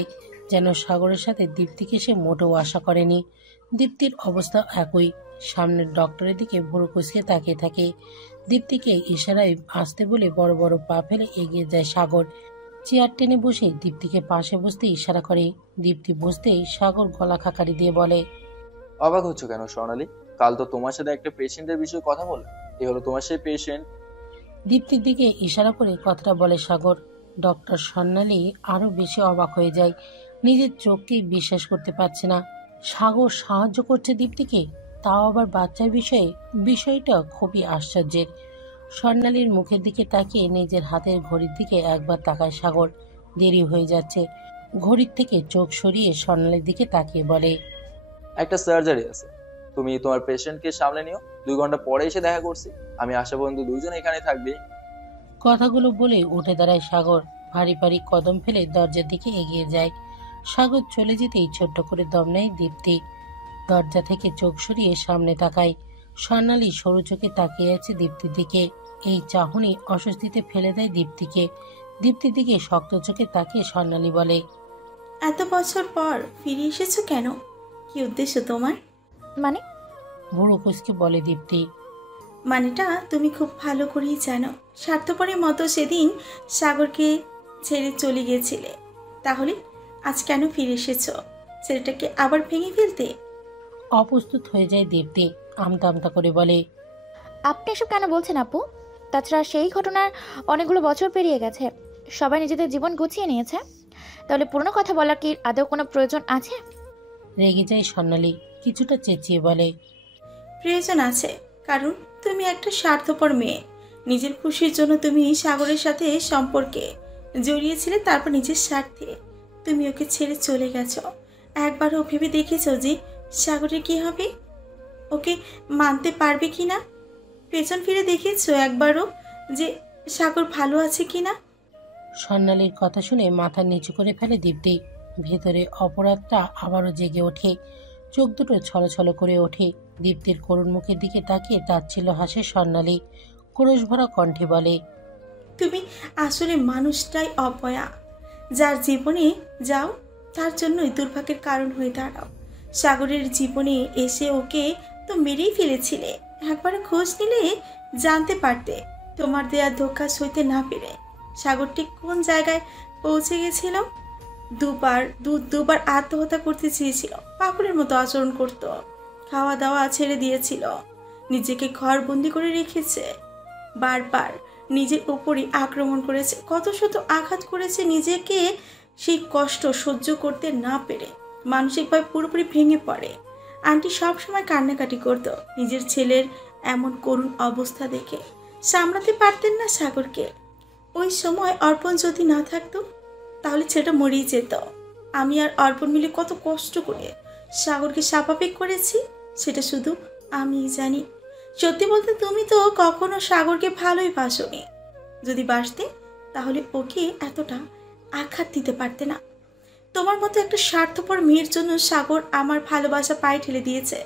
যেন সাগরের সাথে দীপ্তিকে সে মোটেও আশা করেনি। দীপ্তির অবস্থা একই, সামনের ডক্টরের দিকে ভুরু কুঁচকে তাকিয়ে থাকে। দীপ্তিকে ইশারায় আসতে বলে বড় বড় পা ফেলে এগিয়ে যায় সাগর। চেয়ার টেনে বসে দীপ্তিকে পাশে বসতে ইশারা করে। দীপ্তি বসতেই সাগর গলা খাকারি দিয়ে বলে, অবাক হচ্ছ কেন স্বর্ণালী? কাল তো তোমার সাথে একটা পেশেন্টের বিষয়ে কথা বলে, এ হলো তোমার সেই পেশেন্ট। দীপ্তির দিকে ইশারা করে কথাটা বলে সাগর। ডক্টর স্বর্ণালী আরো বেশি অবাক হয়ে যায়, নিজের চোখকেই বিশ্বাস করতে পারছে না। সাগর সাহায্য করছে দীপ্তিকে, তাও আবার বাচ্চার বিষয়ে। বিষয়টা খুবই আশ্চর্যের। স্বর্ণালীর মুখের দিকে তাকিয়ে নিজের হাতের ঘড়ির দিকে একবার তাকায় সাগর। দেরি হয়ে যাচ্ছে। ঘড়ির থেকে চোখ সরিয়ে স্বর্ণালীর দিকে তাকিয়ে বলে, একটা সার্জারি আছে, তুমি তোমার পেশেন্টকে সামলে নিও। 2 ঘন্টা পরে এসে দেখা করছি। আমি আসা পর্যন্ত দুজন এখানে থাকবে। কথাগুলো বলে উঠে দাঁড়ায় সাগর। ভারী ভারী কদম ফেলে দরজার দিকে এগিয়ে যায়। সাগর চলে যেতেই ছোট্ট করে দম নেয় দীপ্তি। দরজা থেকে চোখ সরিয়ে সামনে তাকায়। স্বর্ণালী সরু চোখে তাকিয়ে আছে দীপ্তির দিকে। এই চাহনি অস্বস্তিতে ফেলে দেয় দীপ্তিকে। দীপ্তির দিকে শক্ত চোখে তাকিয়ে স্বর্ণালী বলে, এত বছর পর ফিরে এসেছো কেন? কি উদ্দেশ্য তোমার? মানে? ভুরু কুঁচকে বলে দীপ্তি। মানেটা তুমি খুব ভালো করেই জানো। স্বার্থপরের মতো সেদিন সাগরকে ছেড়ে চলে গিয়েছিলে, তাহলে আজ কেন ফিরে এসেছো? ছেলেটাকে আবার ভেঙে ফেলতে? অপ্রস্তুত হয়ে যায় দীপ্তি। আমতা আমতা করে বলে, আপনি এসব কেন বলছেন আপু? তাছাড়া সেই ঘটনার অনেকগুলো বছর পেরিয়ে গেছে, সবাই নিজেদের জীবন গুছিয়ে নিয়েছে। তাহলে পুরনো কথা বলার কি আদৌ কোনো প্রয়োজন আছে? রেগে যায় স্বর্ণালী, কিছুটা চেঁচিয়ে বলে, প্রয়োজন আছে, কারণ তুমি একটা স্বার্থপর মেয়ে। নিজের খুশির জন্য তুমি সাগরের সাথে সম্পর্কে জড়িয়েছিলে, তারপর নিজের স্বার্থে তুমি ওকে ছেড়ে চলে গেছো। একবারও ভেবে দেখেছো যে সাগরের কি হবে? ওকে মানতে পারবে কি না? পেছন ফিরে দেখেছো একবারও যে সাগর ভালো আছে কি না? স্বর্ণালীর কথা শুনে মাথা নিচু করে ফেলে দীপ্তি। ভেতরে অপরাধটা আবারও জেগে ওঠে। চোখ দুটো ছলছল করে ওঠে। দীপ্তির করুণ মুখের দিকে তাকিয়ে তাচ্ছিল্য হাসে স্বর্ণালী। ক্রোশ ভরা কণ্ঠে বলে, তুমি আসলে মানুষটাই অপয়া, যার জীবনে যাও তার জন্যই দুর্ভাগ্যের কারণ হয়ে দাঁড়াও। সাগরের জীবনে এসে ওকে তো মেরেই ফেলেছিলে। একবার খোঁজ নিলে জানতে পারতে। তোমার দেয়া ধোঁকা সইতে না পেরে সাগর ঠিক কোন জায়গায় পৌঁছে গেছিল। দুবার আত্মহত্যা করতে চেয়েছিল, পাগলের মতো আচরণ করত, খাওয়া দাওয়া ছেড়ে দিয়েছিল, নিজেকে ঘরবন্দি করে রেখেছে, বারবার নিজের উপরই আক্রমণ করেছে, কত শত আঘাত করেছে নিজেকে। সেই কষ্ট সহ্য করতে না পেরে মানসিকভাবে পুরোপুরি ভেঙে পড়ে। আন্টি সবসময় কান্নাকাটি করত নিজের ছেলের এমন করুণ অবস্থা দেখে। সামলাতে পারতেন না সাগরকে। ওই সময় অর্পণ যদি না থাকতো তাহলে ছেলেটা মরেই যেত। আমি আর অর্পণ মিলে কত কষ্ট করে সাগরকে স্বাভাবিক করেছি, সেটা শুধু আমিই জানি। সত্যি বলতে তুমি তো কখনো সাগরকে ভালোই বাসোনি। যদি বাসতে তাহলে ওকে এতটা আঘাত দিতে পারতে না। তোমার মতো একটা স্বার্থপর মেয়ের জন্য সাগর আমার ভালোবাসা পায়ে ঠেলে দিয়েছে।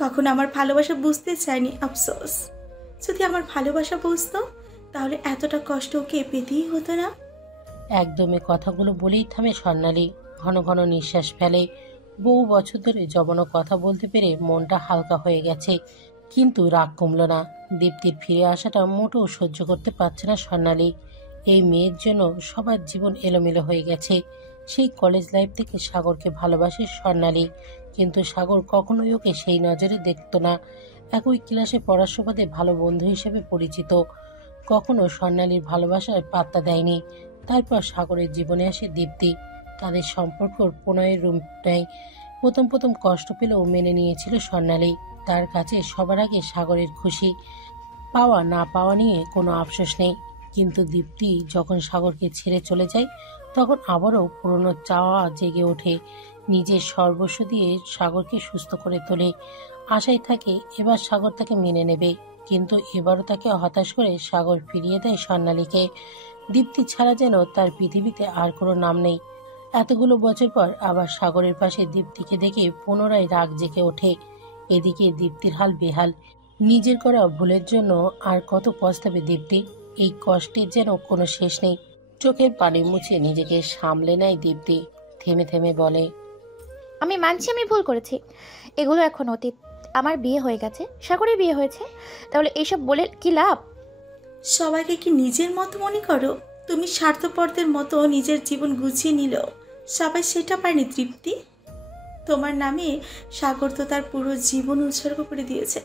কখনো আমার ভালোবাসা বুঝতে চায়নি, আফসোস। যদি আমার ভালোবাসা বুঝতো তাহলে এতটা কষ্ট ওকে পেতেই হতো না। একদমে কথাগুলো বলেই থামে স্বর্ণালী। ঘন ঘন নিঃশ্বাস ফেলে। বহু বছর ধরে জমানো কথা বলতে পেরে মনটা হালকা হয়ে গেছে, কিন্তু রাগ কমল না। দীপ্তির ফিরে আসাটা মোটেও সহ্য করতে পারছে না স্বর্ণালী। এই মেয়ের জন্য সবার জীবন এলোমেলো হয়ে গেছে। সেই কলেজ লাইফ থেকে সাগরকে ভালোবাসে স্বর্ণালী, কিন্তু সাগর কখনোই ওকে সেই নজরে দেখত না। একই ক্লাসে পড়ার সুবাদে ভালো বন্ধু হিসেবে পরিচিত, কখনো স্বর্ণালীর ভালোবাসার পাত্তা দেয়নি। তারপর সাগরের জীবনে আসে দীপ্তি। তাদের সম্পর্কর প্রণয়ের রূপ নেয়। প্রথম প্রথম কষ্ট পেলেও মেনে নিয়েছিল স্বর্ণালী। তার কাছে সবার আগে সাগরের খুশি, পাওয়া না পাওয়া নিয়ে কোনো আফসোস নেই। কিন্তু দীপ্তি যখন সাগরকে ছেড়ে চলে যায়, তখন আবারও পুরনো চাওয়া জেগে ওঠে। নিজের সর্বস্ব দিয়ে সাগরকে সুস্থ করে তোলে। আশায় থাকে এবার সাগর তাকে মেনে নেবে, কিন্তু এবারও তাকে হতাশ করে সাগর ফিরিয়ে দেয় স্বর্ণালীকে। দীপ্তি ছাড়া যেন তার পৃথিবীতে আর কোনো নাম নেই। এতগুলো বছর পর আবার সাগরের পাশে দীপ্তিকে দেখে পুনরায় রাগ জেগে ওঠে। এদিকে দীপ্তির হাল বেহাল। নিজের করা ভুলের জন্য আর কত পস্তাবে দীপ্তি। এই কষ্টের যেন কোনো শেষ নেই। চোখের পানি মুছে নিজেকে সামলে নেয় দীপ্তি। থেমে থেমে বলে, আমি মানছি আমি ভুল করেছি, এগুলো এখন অতীত। আমার বিয়ে হয়ে গেছে, সাগরের বিয়ে হয়েছে, তাহলে এইসব বলে কি লাভ? সবাইকে কি নিজের মতো মনে করো? তুমি স্বার্থপরদের মতো নিজের জীবন গুছিয়ে নিল, সবাই সেটা পায়নি তৃপ্তি। তোমার নামে সাগর তো তার পুরো জীবন উৎসর্গ করে দিয়েছে।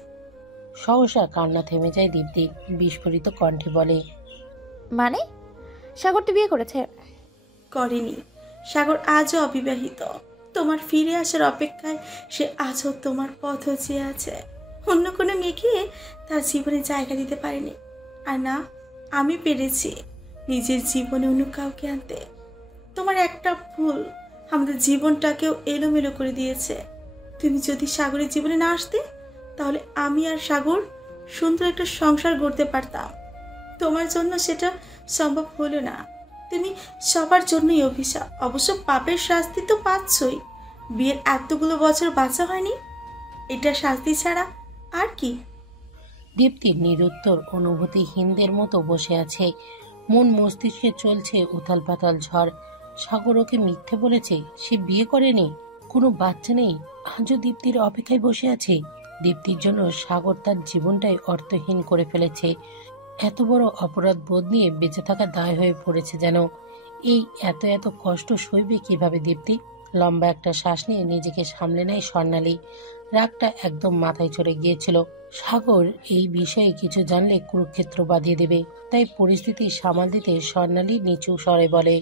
সহসা কান্না থেমে যায় দীপ্তি। বিস্ফোরিত কণ্ঠে বলে, মানে সাগর তো বিয়ে করেছে। করেনি, সাগর আজও অবিবাহিত। তোমার ফিরে আসার অপেক্ষায় সে আজও তোমার পথ চেয়ে আছে। অন্য কোনো মেয়েকে তার জীবনে জায়গা দিতে পারেনি। আর না, আমি পেরেছি নিজের জীবনে অন্য কাউকে আনতে। তোমার একটা ভুল আমাদের জীবনটাকেও এলোমেলো করে দিয়েছে। তুমি যদি সাগরের জীবনে না আসতে, তাহলে আমি আর সাগর সুন্দর একটা সংসার গড়তে পারতাম। তোমার জন্য সেটা সম্ভব হলো না। তুমি সবার জন্যই অভিশাপ। অবশ্য পাপের শাস্তি তো পাচ্ছই। বিয়ের এতগুলো বছর বাঁচা হয়নি, এটা শাস্তি ছাড়া আর কি? দীপ্তি নিরুত্তর অনুভূতিহীনদের মতো বসে আছে। মন মস্তিষ্কে চলছে উথাল পাতাল ঝড়। সাগর ওকে মিথ্যে বলেছে, সে বিয়ে করেনি, কোনো বাচ্চা নেই, আজও দীপ্তির অপেক্ষায় বসে আছে। দীপ্তির জন্য সাগর তার জীবনটাই অর্থহীন করে ফেলেছে। এত বড় অপরাধ বোধ নিয়ে বেঁচে থাকা দায় হয়ে পড়েছে যেন। এই এত এত কষ্ট সইবে কিভাবে দীপ্তি? লম্বা একটা শ্বাস নিয়ে নিজেকে সামলে নেয় স্বর্ণালী। রাগটা একদম মাথায় চড়ে গিয়েছিল। সাগর এই বিষয়ে কিছু জানলে কুরুক্ষেত্র বাঁধিয়ে দেবে, তাই পরিস্থিতি সামাল দিতে স্বর্ণালী নিচু স্বরে বলে,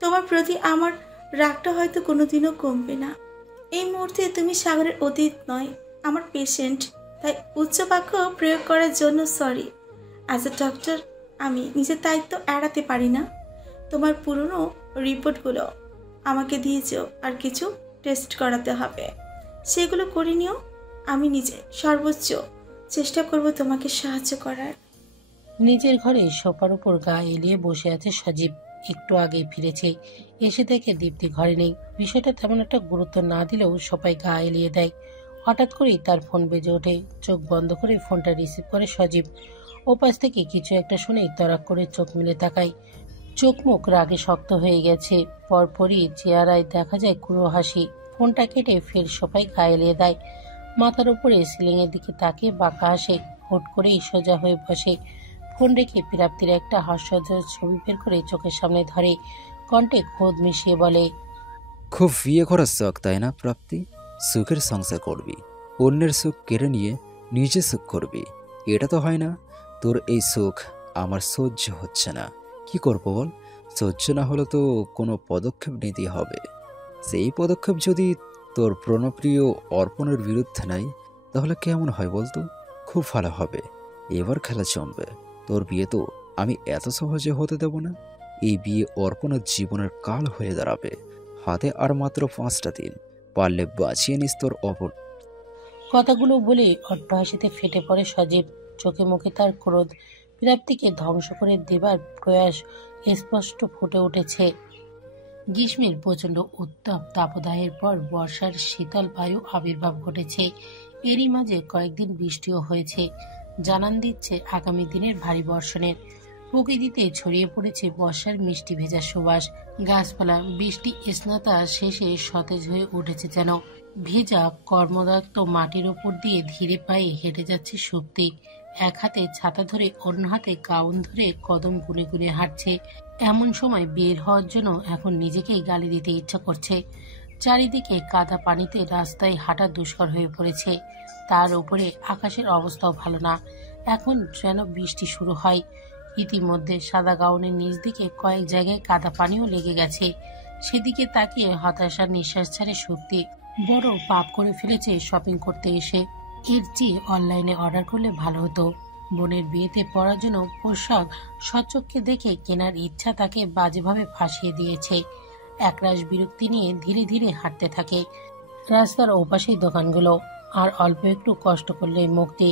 তোমার প্রতি আমার রাগটা হয়তো কোনোদিনও কমবে না। এই মুহূর্তে তুমি সাগরের অতীত নয়, আমার পেশেন্ট। তাই উচ্চ বাক্য প্রয়োগ করার জন্য সরি। অ্যাজ এ ডক্টর আমি নিজের দায়িত্ব এড়াতে পারি না। তোমার পুরনো রিপোর্টগুলো আমাকে দিয়েছো, আর কিছু টেস্ট করাতে হবে, সেগুলো করে নিও। আমি নিজে সর্বোচ্চ চেষ্টা করব তোমাকে সাহায্য করার। নিজের ঘরে সোফার উপর গা এলিয়ে বসে আছে সজীব। একটু আগেই ফিরেছে। এসে দেখে দীপ্তি ঘরে নেই। বিষয়টা তেমন একটা গুরুত্ব না দিলেও সবাই গা এলিয়ে দেয়। হঠাৎ করেই তার ফোন বেজে ওঠে। চোখ বন্ধ করে ফোনটা রিসিভ করে সজীব। ওপাশ থেকে কিছু একটা শুনেই তড়াক করে চোখ মিলে তাকায়। চোখ মুখ রাগে শক্ত হয়ে গেছে। পরপরই চেহারায় দেখা যায় ক্রুর হাসি। ফোনটা কেটে ফের সবাই গা এলিয়ে দেয়। মাথার উপরে সিলিং এর দিকে তাকিয়ে বাঁকা হাসে। হুট করেই সোজা হয়ে বসে। ফোন রেখে প্রাপ্তির একটা হাস্যজ্জ্বল ছবি বের করে চোখের সামনে ধরে কণ্ঠে খোদ মিশিয়ে বলে, খুব বিয়ে করার শখ তাই না প্রাপ্তি? সুখের সংসার করবি, অন্যের সুখ কেড়ে নিয়ে নিজে সুখ করবি, এটা তো হয় না। তোর এই সুখ আমার সহ্য হচ্ছে না। কি করবো বল? সহ্য না হলে তো কোনো পদক্ষেপ নিতে হবে। সেই পদক্ষেপ যদি তোর প্রণপ্রিয় অর্পণের বিরুদ্ধে নাই, তাহলে কেমন হয় বলতো? খুব ভালো হবে। এবার খেলা জমবে। তোর বিয়ে তো আমি এত সহজে হতে দেব না। এই বিয়ে অর্পণের জীবনের কাল হয়ে দাঁড়াবে। হাতে আর মাত্র 5টা দিন, পারলে বাঁচিয়ে নিস তোর অপর। কথাগুলো বলে অট্টহাসিতে ফেটে পড়ে সজীব। চোখে মুখে তার ক্রোধ। প্রাপ্তিকে ধ্বংস করে দেবার প্রয়াস স্পষ্ট ফুটে উঠেছে। গ্রীষ্মের প্রচণ্ড উত্তাপ দাবদাহের পর বর্ষার শীতল বায়ু আবির্ভাব ঘটেছে। এরই মাঝে কয়েকদিন বৃষ্টিও হয়েছে, জানান দিচ্ছে আগামী দিনের ভারী বর্ষণের। প্রকৃতিতে ছড়িয়ে পড়েছে বর্ষার মিষ্টি ভেজা সুবাস। গাছপালা বৃষ্টি স্নাতা শেষে সতেজ হয়ে উঠেছে যেন। ভেজা কর্মদত্ত মাটির ওপর দিয়ে ধীরে পায়ে হেঁটে যাচ্ছে সুপ্তি। এক হাতে ছাতা ধরে অন্য হাতে গাউন ধরে কদম গুনে গুনে হাঁটছে। এমন সময় বের হওয়ার জন্য এখন নিজেকেই গালি দিতে ইচ্ছা করছে। চারিদিকে কাদা পানিতে রাস্তায় হাঁটা দুষ্কর হয়ে পড়েছে। তার উপরে আকাশের অবস্থাও ভালো না। এখন যেন বৃষ্টি শুরু হয়। ইতিমধ্যে সাদা গাউনের নিচ দিকে কয়েক জায়গায় কাদা পানিও লেগে গেছে। সেদিকে তাকিয়ে হতাশার নিঃশ্বাস ছাড়ে সুপ্তি। বড় পাপ করে ফেলেছে শপিং করতে এসে। এর চেয়ে অনলাইনে অর্ডার করলে ভালো হতো। বোনের বিয়েতে পরার জন্য পোশাক সচক্ষে দেখে কেনার ইচ্ছা তাকে বাজেভাবে ফাঁসিয়ে দিয়েছে। একরাশ বিরক্তি নিয়ে ধীরে ধীরে হাঁটতে থাকে। রাস্তার ওপাশেই দোকানগুলো, আর অল্প একটু কষ্ট করলে মুক্তি।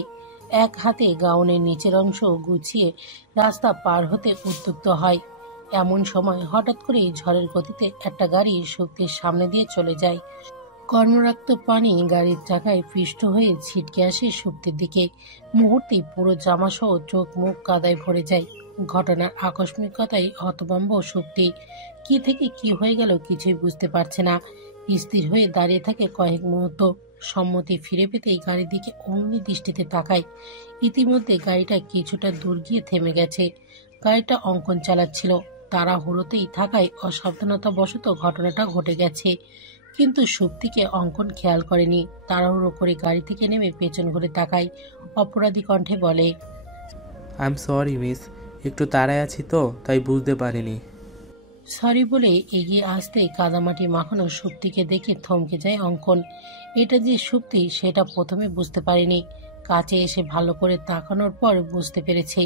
এক হাতে গাউনের নিচের অংশ গুছিয়ে রাস্তা পার হতে উদ্যুক্ত হয়। এমন সময় হঠাৎ করেই ঝড়ের গতিতে একটা গাড়ি শক্তির সামনে দিয়ে চলে যায়। কর্মরক্ত পানি গাড়ির চাকায় পিষ্ট হয়ে ছিটকে আসে সুপ্তির দিকে। মুহূর্তেই পুরো জামাসহ চোখ মুখ কাদায় ভরে যায়। ঘটনার আকস্মিকতায় হতভম্ব সুপ্তি। কি থেকে কি হয়ে গেল কিছুই বুঝতে পারছে না। স্থির হয়ে দাঁড়িয়ে থাকে কয়েক মুহূর্ত। সম্মতি ফিরে পেতেই গাড়ির দিকে অমনি দৃষ্টিতে তাকায়। ইতিমধ্যে গাড়িটা কিছুটা দূর গিয়ে থেমে গেছে। গাড়িটা অঙ্কন চালাচ্ছিল। তাড়াহুড়োতেই থাকায় অসাবধানতাবশত ঘটনাটা ঘটে গেছে। কিন্তু সুপ্তিকে অঙ্কন খেয়াল করেনি। তাড়াহুড়ো করে গাড়ি থেকে নেমে পেছন ঘুরে তাকায়। অপরাধী কণ্ঠে বলে, আই এম সরি মিস, একটু তাড়ায় আছি তো তাই বুঝতে পারিনি। সরি বলে এগিয়ে আসতে কাদামাটি মাখানো সুপ্তিকে দেখে থমকে যায় অঙ্কন। এটা যে সুপ্তি সেটা প্রথমে বুঝতে পারেনি। কাছে এসে ভালো করে তাকানোর পর বুঝতে পেরেছে।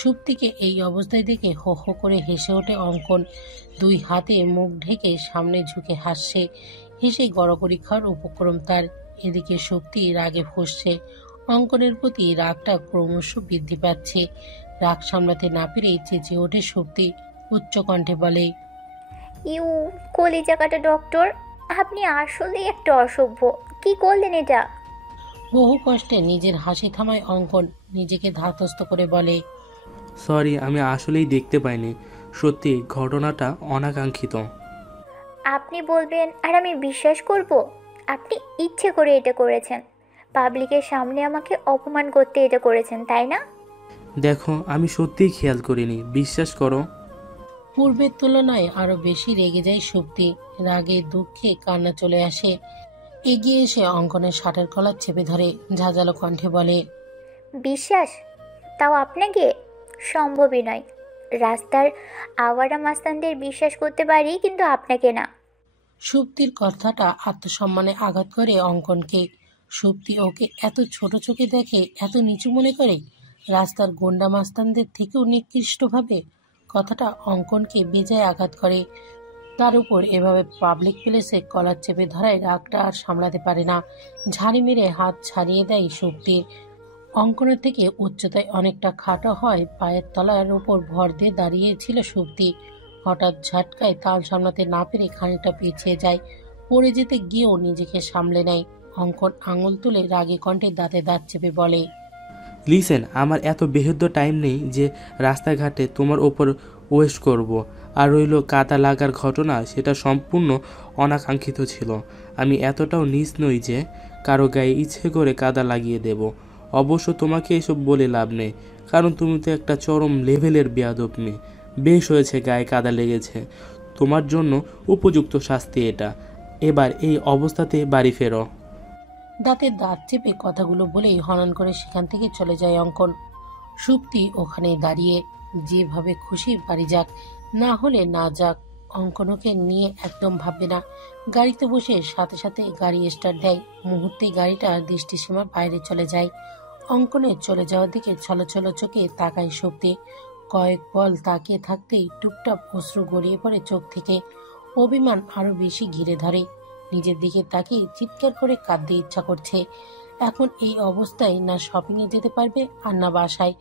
সুপ্তিকে এই অবস্থায় দেখে হো হো করে হেসে ওঠে অঙ্কন। দুই হাতে মুখ ঢেকে সামনে ঝুঁকে হাসছে। হেসে গড়গড়ি খাওয়ার উপক্রম তার। এদিকে সুপ্তি রাগে ফুঁসছে। অঙ্কনের প্রতি রাগটা ক্রমশ বৃদ্ধি পাচ্ছে। রাগ সামলাতে না পেরে চেঁচিয়ে ওঠে সুপ্তি। উচ্চ কণ্ঠে বলে, ইউ কলিজা কাটা ডক্টর, আপনি আসলেই একটা অসভ্য। কি করলেন এটা? বহু কষ্টে নিজের হাসি থামায় অঙ্কন। নিজেকে ধাতস্থ করে বলে, সরি, আমি আসলেই দেখতে পাইনি। সত্যি ঘটনাটা অনাকাঙ্ক্ষিত। আপনি বলবেন আর আমি বিশ্বাস করব? আপনি ইচ্ছে করে এটা করেছেন। পাবলিকের সামনে আমাকে অপমান করতে এটা করেছেন, তাই না? দেখো, আমি সত্যিই খেয়াল করিনি, বিশ্বাস করো। পূর্বের তুলনায় আরো বেশি রেগে যায় সুপ্তি। রাগে দুঃখে কান্না চলে আসে। এগিয়ে এসে অঙ্কনের শার্টের কলার চেপে ধরে ঝাঁঝালো কণ্ঠে বলে, বিশ্বাস? তাও আপনাকে? সম্ভবই নয়। রাস্তার আওয়ারা মাস্তানদের বিশ্বাস করতে পারি, কিন্তু আপনাকে না। সুপ্তির কথাটা আত্মসম্মানে আঘাত করে অঙ্কনকে। সুপ্তি ওকে এত ছোট চোখে দেখে, এত নিচু মনে করে, রাস্তার গোন্ডা মাস্তানদের থেকেও নিকৃষ্টভাবে। কথাটা অঙ্কনকে বেজায় আঘাত করে। তার উপর এভাবে পাবলিক প্লেসে কলার চেপে ধরায় রাগটা আর সামলাতে পারে না। ঝাড়ি মেরে হাত ছাড়িয়ে দেয় সুপ্তির। অঙ্কনের থেকে উচ্চতায় অনেকটা খাটো হয় পায়ের তলার উপর ভর দিয়ে দাঁড়িয়েছিল সুপ্তি। হঠাৎ ঝটকায় তাল সামলাতে না পেরে খানিকটা পিছিয়ে যায়। পড়ে যেতে গিয়েও নিজেকে সামলে নেয়। অঙ্কন আঙুল তুলে রাগী কণ্ঠে দাঁতে দাঁত চেপে বলে, লিসেন, আমার এত বেহদ্দ টাইম নেই যে রাস্তাঘাটে তোমার ওপর ওয়েস্ট করব। আর রইল কাদা লাগার ঘটনা, সেটা সম্পূর্ণ অনাকাঙ্ক্ষিত ছিল। আমি এতটাও নীচ নই যে কারো গায়ে ইচ্ছে করে কাদা লাগিয়ে দেব। অবশ্য তোমাকে এসব বলে লাভ নেই, কারণ তুমি তো একটা চরম লেভেলের বেয়াদব মেয়ে। বেশ হয়েছে গায়ে কাদা লেগেছে, তোমার জন্য উপযুক্ত শাস্তি এটা। এবার এই অবস্থাতে বাড়ি ফেরো। দাঁতে দাঁত চেপে কথাগুলো বলেই হনন করে সেখান থেকে চলে যায় অঙ্কন। সুপ্তি ওখানে দাঁড়িয়ে যেভাবে খুশি বাড়ি যাক, না হলে না যাক, অঙ্কনকে নিয়ে একদম ভাববে না। গাড়িতে বসে সাথে সাথে গাড়ি স্টার্ট দেয়। মুহূর্তে গাড়িটা দৃষ্টিসীমার বাইরে চলে যায়। অঙ্কনের চলে যাওয়ার দিকে ছলছল চোখে তাকায় সুপ্তি। কয়েক পল তাকিয়ে থাকতেই টুপটাপ অশ্রু গড়িয়ে পড়ে চোখ থেকে। অভিমান আরো বেশি ঘিরে ধরে। নিজের দিকে তাকিয়ে চিৎকার করে কাঁদতে ইচ্ছা করছে। এখন এই অবস্থায় না শপিংয়ে যেতে পারবে আর না বাসায়।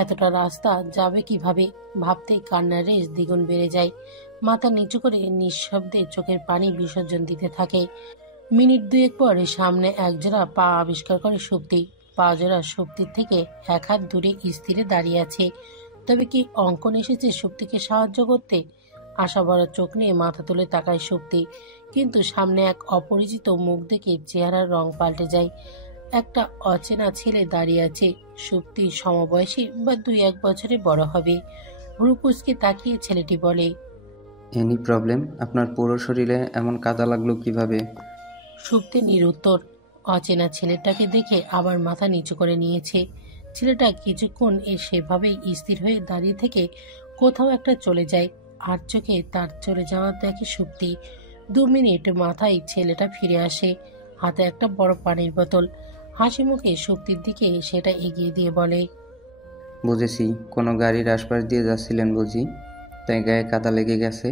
এতটা রাস্তা যাবে কিভাবে ভাবতেই কান্নার রেশ দ্বিগুণ বেড়ে যায়। মাথা নিচু করে নিঃশব্দে চোখের পানি বিসর্জন দিতে থাকে। মিনিট দুয়েক পরে সামনে একজোড়া পা আবিষ্কার করে সুপ্তি। পা জোড়া সুপ্তির থেকে এক হাত দূরে স্থিরে দাঁড়িয়ে আছে। তবে কি অঙ্কন এসেছে সুপ্তিকে সাহায্য করতে? আশা ভরা চোখ নিয়ে মাথা তুলে তাকায় সুপ্তি। কিন্তু সামনে এক অপরিচিত মুখ দেখে চেহারার রং পাল্টে যায়। একটা অচেনা ছেলে দাঁড়িয়ে আছে। সুপ্তি সমবয়সী বা 2-1 বছরে বড় হবে। ভ্রুকুচকে তাকিয়ে ছেলেটি বলে, এনি প্রবলেম? আপনার পুরো শরীরে এমন কাদা লাগলো কিভাবে? সুপ্তি নিরুত্তর। অচেনা ছেলেটাকে দেখে আবার মাথা নিচু করে নিয়েছে। ছেলেটা কিছুক্ষণ সেভাবেই স্থির হয়ে দাঁড়িয়ে থেকে কোথাও একটা চলে যায়। আর চোখে তার চলে যাওয়া দেখে সুপ্তি। 2 মিনিট মাথায় ছেলেটা ফিরে আসে। হাতে একটা বড় পানির বোতল। হাসি মুখে সুপ্তির দিকে সেটা এগিয়ে দিয়ে বলে, বুঝেছি, কোনো গাড়ির আশপাশ দিয়ে যাচ্ছিলেন বুঝি, তাই গায়ে কাদা লেগে গেছে।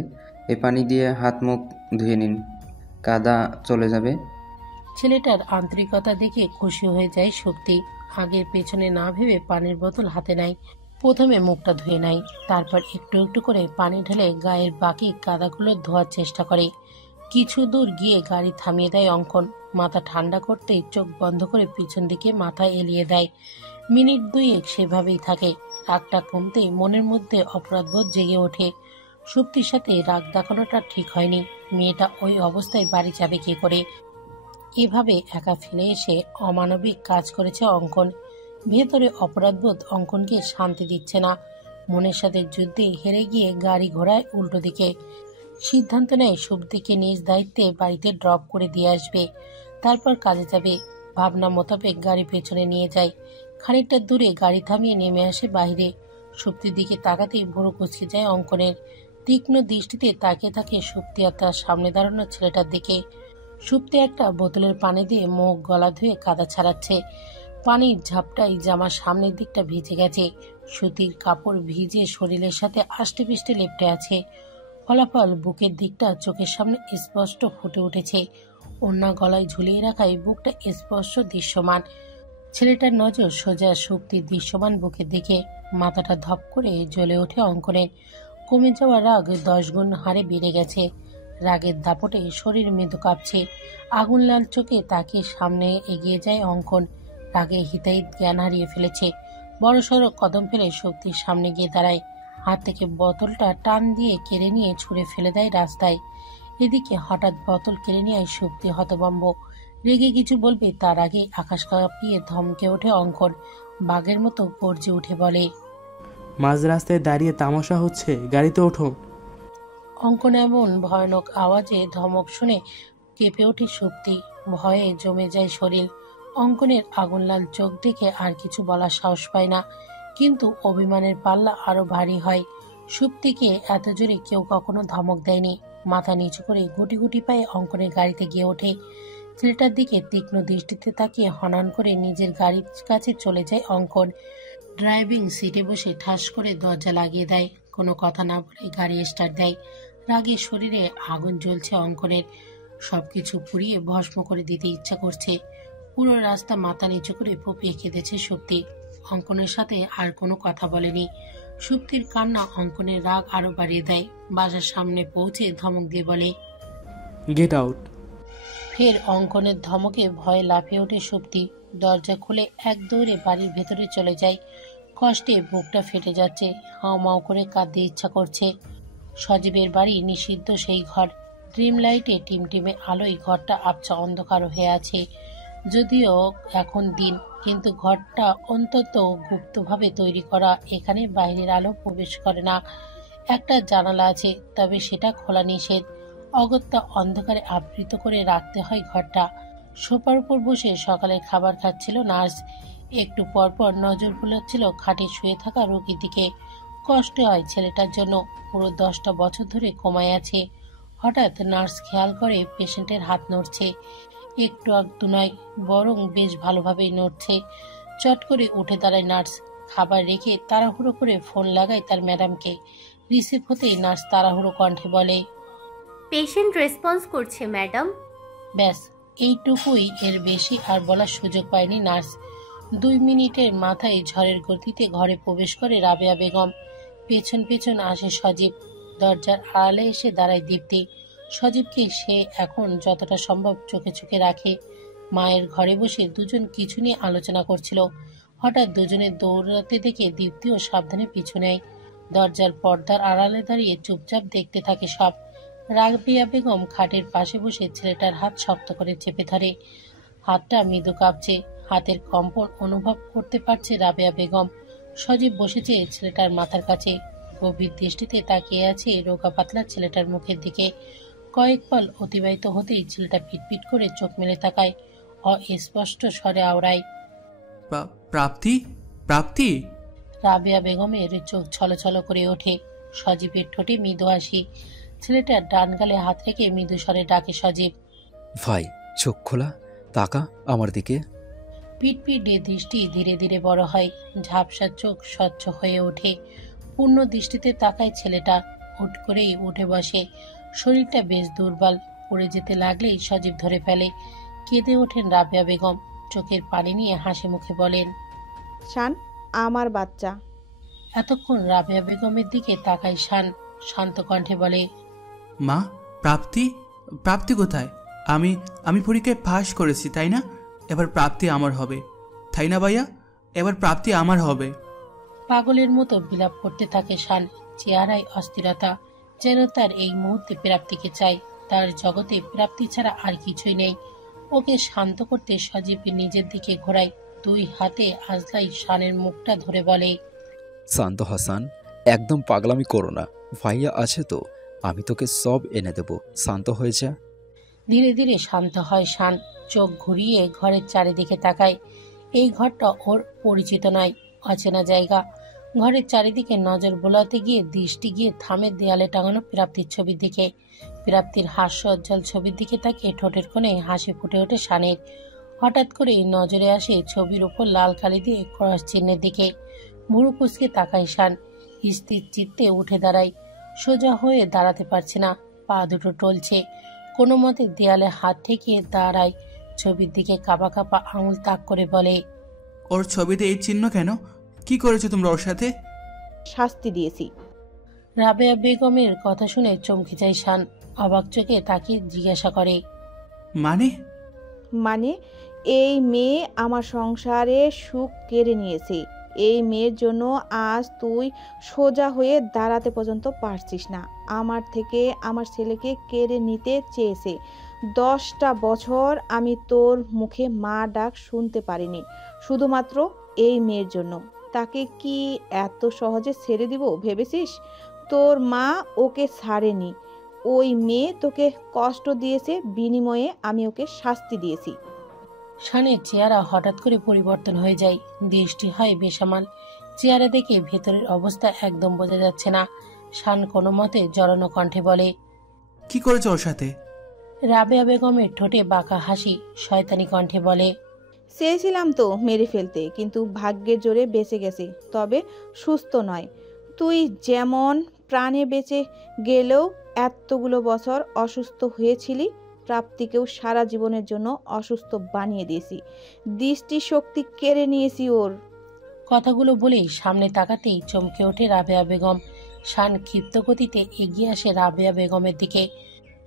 এই পানি দিয়ে হাত মুখ ধুয়ে নিন, কাদা চলে যাবে। ছেলেটার আন্তরিকতা দেখে খুশি হয়ে যায় সুপ্তি। আগের পেছনে না ভেবে পানির বোতল হাতে নেয়। প্রথমে মুখটা ধুয়ে নেয়, তারপর একটু একটু করে পানি ঢেলে গায়ের বাকি কাদাগুলো ধোয়ার চেষ্টা করে। কিছু দূর গিয়ে গাড়ি থামিয়ে দেয় অঙ্কন। মাথা ঠান্ডা করতেই চোখ বন্ধ করে পিছন দিকে মাথা এলিয়ে দেয়। মিনিট দুয়েক সেভাবেই থাকে। রাগটা কমতেই মনের মধ্যে অপরাধবোধ জেগে ওঠে। সুপ্তির সাথে রাগ দেখানোটা ঠিক হয়নি। মেয়েটা ওই অবস্থায় বাড়ি যাবে কি করে? এভাবে একা ফেলে এসে অমানবিক কাজ করেছে অঙ্কন। ভেতরে অপরাধবোধ অঙ্কনকে শান্তি দিচ্ছে না। মনের সাথে যুদ্ধে হেরে গিয়ে গাড়ি ঘোড়ায় উল্টো দিকে। সিদ্ধান্ত নেয় সুপ্তিকে নিজ দায়িত্বে বাড়িতে ড্রপ করে দিয়ে আসবে, তারপর কাজে যাবে। ভাবনা মোতাবেক গাড়ি পেছনে নিয়ে যায়। খানিকটা দূরে গাড়ি থামিয়ে নেমে আসে বাইরে। সুপ্তির দিকে তাকাতেই ভুরু কুঁচকে যায় অঙ্কনের। তীক্ষ্ণ দৃষ্টিতে তাকিয়ে থাকে সুপ্তি আর তার সামনে দাঁড়ানো ছেলেটার দিকে। সুপ্তি একটা বোতলের পানি দিয়ে মুখ গলা ধুয়ে কাদা ছাড়াচ্ছে। পানির ঝাপটাই জামার সামনের দিকটা ভিজে গেছে। সুতির কাপড় ভিজে শরীরের সাথে আষ্টে পিষ্টে লেপ্টে আছে। ফলাফল বুকের দিকটা চোখের সামনে স্পষ্ট ফুটে উঠেছে। ওড়না গলায় ঝুলিয়ে রাখায় বুকটা স্পষ্ট দৃশ্যমান। ছেলেটার নজর সোজা শক্তির দৃশ্যমান বুকের দিকে। মাথাটা ধপ করে জ্বলে ওঠে অঙ্কনের। কমে যাওয়া রাগ 10 গুণ হারে বেড়ে গেছে। রাগের দাপটে শরীর মৃদু কাঁপছে। আগুন লাল চোখে তাকিয়ে সামনে এগিয়ে যায় অঙ্কন। রাগে হিতাহিত জ্ঞান হারিয়ে ফেলেছে। বড়সড় কদম ফেলে শক্তির সামনে গিয়ে দাঁড়ায়। হাত থেকে বোতলটা টান দিয়ে কেড়ে নিয়ে ছুঁড়ে ফেলে দেয় রাস্তায়। এদিকে হঠাৎ বোতল কেড়ে নিয়ে শক্তি হতভম্ব। রেগে কিছু বলবে তার আগে আকাশ কাঁপিয়ে ধমকে ওঠে অঙ্কন। বাঘের মতো গর্জে উঠে বলে, মাঝ রাস্তায় দাঁড়িয়ে তামাশা হচ্ছে, গাড়িতে ওঠো। অঙ্কন এমন ভয়ানক আওয়াজে ধমক শুনে কেঁপে ওঠে শক্তি। ভয়ে জমে যায় শরীর। অঙ্কনের আগুন লাল চোখ দেখে আর কিছু বলার সাহস পায় না, কিন্তু অভিমানের পাল্লা আরো ভারী হয়। সুপ্তিকে এত জোরে কেউ কখনো ধমক দেয়নি। মাথা নিচু করে গুটি গুটি পায়ে অঙ্কনের গাড়িতে গিয়ে ওঠে। ছেলেটার দিকে তীক্ষ্ণ দৃষ্টিতে তাকিয়ে হনন করে নিজের গাড়ির কাছে চলে যায় অঙ্কন। ড্রাইভিং সিটে বসে ঠাস করে দরজা লাগিয়ে দেয়। কোনো কথা না বলে গাড়ি স্টার্ট দেয়। রাগে শরীরে আগুন জ্বলছে অঙ্কনের। সবকিছু পুড়িয়ে ভস্ম করে দিতে ইচ্ছা করছে। পুরো রাস্তা মাথা নিচু করে ফুপিয়ে কেঁদেছে সুপ্তি। অঙ্কনের সাথে আর কোনো কথা বলেনি। সুপ্তির কান্না অঙ্কনের রাগ আরো বাড়িয়ে দেয়। বাসার সামনে পৌঁছে ধমক দিয়ে বলে, গেট আউট। ফের অঙ্কনের ধমকে ভয়ে লাফিয়ে ওঠে সুপ্তি। দরজা খুলে এক দৌড়ে বাড়ির ভেতরে চলে যায়। কষ্টে বুকটা ফেটে যাচ্ছে। হাউমাউ করে কাঁদতে ইচ্ছা করছে। সজীবের বাড়ি নিষিদ্ধ সেই ঘর। ড্রিম লাইটে টিমটিমে আলোয় ঘরটা আবছা অন্ধকার হয়ে আছে। যদিও এখন দিন, কিন্তু ঘরটা অন্তত গুপ্তভাবে তৈরি করা। এখানে বাইরের আলো প্রবেশ করে না। একটা জানালা আছে, তবে সেটা খোলা নিষেধ। অগত্যা অন্ধকারে আবৃত করে রাখতে হয় ঘরটা। সোফার উপর বসে সকালের খাবার খাচ্ছিল নার্স। একটু পরপর নজর বুলাচ্ছিল খাটে শুয়ে থাকা রোগীর দিকে। কষ্ট হয় ছেলেটার জন্য। পুরো 10টা বছর ধরে কোমায় আছে। হঠাৎ নার্স খেয়াল করে পেশেন্টের হাত নড়ছে। একটু একটু নয়, বরং বেশ ভালোভাবেই নড়ছে। চট করে উঠে দাঁড়ায় নার্স। খাবার রেখে তাড়াহুড়ো করে ফোন লাগায় তার ম্যাডামকে। রিসিভ হতেই নার্স তাড়াহুড়ো কণ্ঠে বলে, পেশেন্ট রেসপন্স করছে ম্যাডাম। ব্যাস এইটুকুই, এর বেশি আর বলার সুযোগ পায়নি নার্স। 2 মিনিটের মাথায় ঝড়ের গতিতে ঘরে প্রবেশ করে রাবেয়া বেগম। পেছন পেছন আসে সজীব। দরজার আড়ালে এসে দাঁড়ায় দীপ্তি। সজীবকে সে এখন যতটা সম্ভব চোখে চোখে রাখে। মায়ের ঘরে বসে দুজন কিছু নিয়ে আলোচনা করছিল। হঠাৎ দুজনের দৌড়াতে দেখে দীপ্তিও সাবধানে পিছু নেয়। দরজার পর্দার আড়ালে দাঁড়িয়ে চুপচাপ দেখতে থাকে সব। রাবেয়া বেগম খাটের পাশে বসে ছেলেটার হাত শক্ত করে চেপে ধরে। হাতটা মৃদু কাঁপছে। হাতের কম্পন অনুভব করতে পারছে রাবেয়া বেগম। সজীব বসেছে ছেলেটার মাথার কাছে। গভীর দৃষ্টিতে তাকিয়ে আছে রোগা পাতলা ছেলেটার মুখের দিকে। কয়েক পল অতিবাহিত হতেই ছেলেটা পিটপিট করে চোখ মেলে তাকায়। অস্পষ্ট স্বরে আওড়ায়, প্রাপ্তি, প্রাপ্তি। রাবেয়া বেগমের চোখ ছলছল করে ওঠে। সজীবের ঠোঁটে মৃদু হাসি। ছেলেটার ডান গালে হাত রেখে মৃদু স্বরে ডাকে সজীব, ভাই চোখ খোলা, তাকা আমার দিকে। পিটপিটে দৃষ্টি ধীরে ধীরে বড় হয়। ঝাপসা চোখ স্বচ্ছ হয়ে ওঠে। পূর্ণ দৃষ্টিতে তাকায় ছেলেটা। হুট করেই উঠে বসে। শরীরটা বেশ দুর্বল। পড়ে যেতে লাগলেই সজীব ধরে ফেলে। কেঁদে ওঠেন রাবেয়া বেগম। চোখের পানি নিয়ে হাসি মুখে বলেন, শান, আমার বাচ্চা। এতক্ষণ রাবেয়া বেগমের দিকে তাকায় শান। শান্ত কণ্ঠে বলে, মা, প্রাপ্তি প্রাপ্তি কোথায়? আমি আমি পরীক্ষায় পাস করেছি, তাই না? এবার প্রাপ্তি আমার হবে, তাই না ভাইয়া? এবার প্রাপ্তি আমার হবে। পাগলের মতো বিলাপ করতে থাকে শান, চেহারায় অস্থিরতা, যেন তার এই মুহূর্তে প্রাপ্তিকে চাই। তার জগতে প্রাপ্তি ছাড়া আর কিছুই নেই। ওকে শান্ত করতে সজীব নিজের দিকে ঘোরায়, দুই হাতে আজলাই শানের মুখটা ধরে বলে, শান্ত হাসান, একদম পাগলামি করো না। ভাইয়া আছে তো, আমি তোকে সব এনে দেব, শান্ত হয়ে যা। ধীরে ধীরে শান্ত হয় শান, চোখ ঘুরিয়ে ঘরের চারিদিকে তাকায়। এই ঘরটা ওর পরিচিত নয়, অচেনা জায়গা। ঘরের চারিদিকে নজর বোলাতে গিয়ে দৃষ্টি গিয়ে থামে দেয়ালে টাঙানো প্রাপ্তির ছবির দিকে। প্রাপ্তির হাস্যোজ্জ্বল ছবির দিকে তাকিয়ে ঠোঁটের কোণে হাসি ফুটে ওঠে শানের। হঠাৎ করে নজরে আসে ছবির উপর লাল কালি দিয়ে ক্রস চিহ্নের দিকে। ভুরু কুঁচকে তাকায় শান, স্থির চিত্তে উঠে দাঁড়ায়। সোজা হয়ে দাঁড়াতে পারছে না, পা দুটো টলছে। কোনো মতে দেয়ালে হাত ঠেকিয়ে দাঁড়ায়, ছবির দিকে কাঁপা কাঁপা আঙুল তাক করে বলে, ওর ছবিতে এই চিহ্ন কেন? কি করেছো তোমরা ওর সাথে? শাস্তি দিয়েছি। রাবেয়া বেগমের কথা শুনে চমকে যায় শান, অবাক চোখে তাকিয়ে জিজ্ঞাসা করে, মানে এই মেয়ে আমার সংসারে সুখ কেড়ে নিয়েছে। এই মেয়ের জন্য আজ তুই সোজা হয়ে দাঁড়াতে পর্যন্ত পারছিস না। আমার থেকে আমার ছেলেকে কেড়ে নিতে চেয়েছে। 10টা বছর আমি তোর মুখে মা ডাক শুনতে পারিনি, শুধুমাত্র এই মেয়ের জন্য। তাকে কি এত সহজে ছেড়ে দিব ভেবেছিস? তোর মা ওকে ছাড়েনি। ওই মেয়ে তোকে কষ্ট দিয়েছে, বিনিময়ে আমি ওকে শাস্তি দিয়েছি। শানের চেহারা হঠাৎ করে পরিবর্তন হয়ে যায়, দৃষ্টি হয় বেসামাল। চেহারা দেখে ভেতরের অবস্থা একদম বোঝা যাচ্ছে না। শান কোনো মতে জড়ানো কণ্ঠে বলে, কি করেছো ওর সাথে? রাবেয়া বেগমের ঠোঁটে বাঁকা হাসি, শয়তানি কণ্ঠে বলে, চেয়েছিলাম তো মেরে ফেলতে, কিন্তু ভাগ্যের জোরে বেঁচে গেছে, তবে সুস্থ নয়। তুই যেমন প্রাণে বেঁচে গেলেও এতগুলো বছর অসুস্থ হয়েছিলি, প্রাপ্তিকেও সারা জীবনের জন্য অসুস্থ বানিয়ে দিয়েছি। দৃষ্টিশক্তি কেড়ে নিয়েছি ওর। কথাগুলো বলেই সামনে তাকাতেই চমকে ওঠে রাবেয়া বেগম। শান ক্ষিপ্ত গতিতে এগিয়ে আসে রাবেয়া বেগমের দিকে,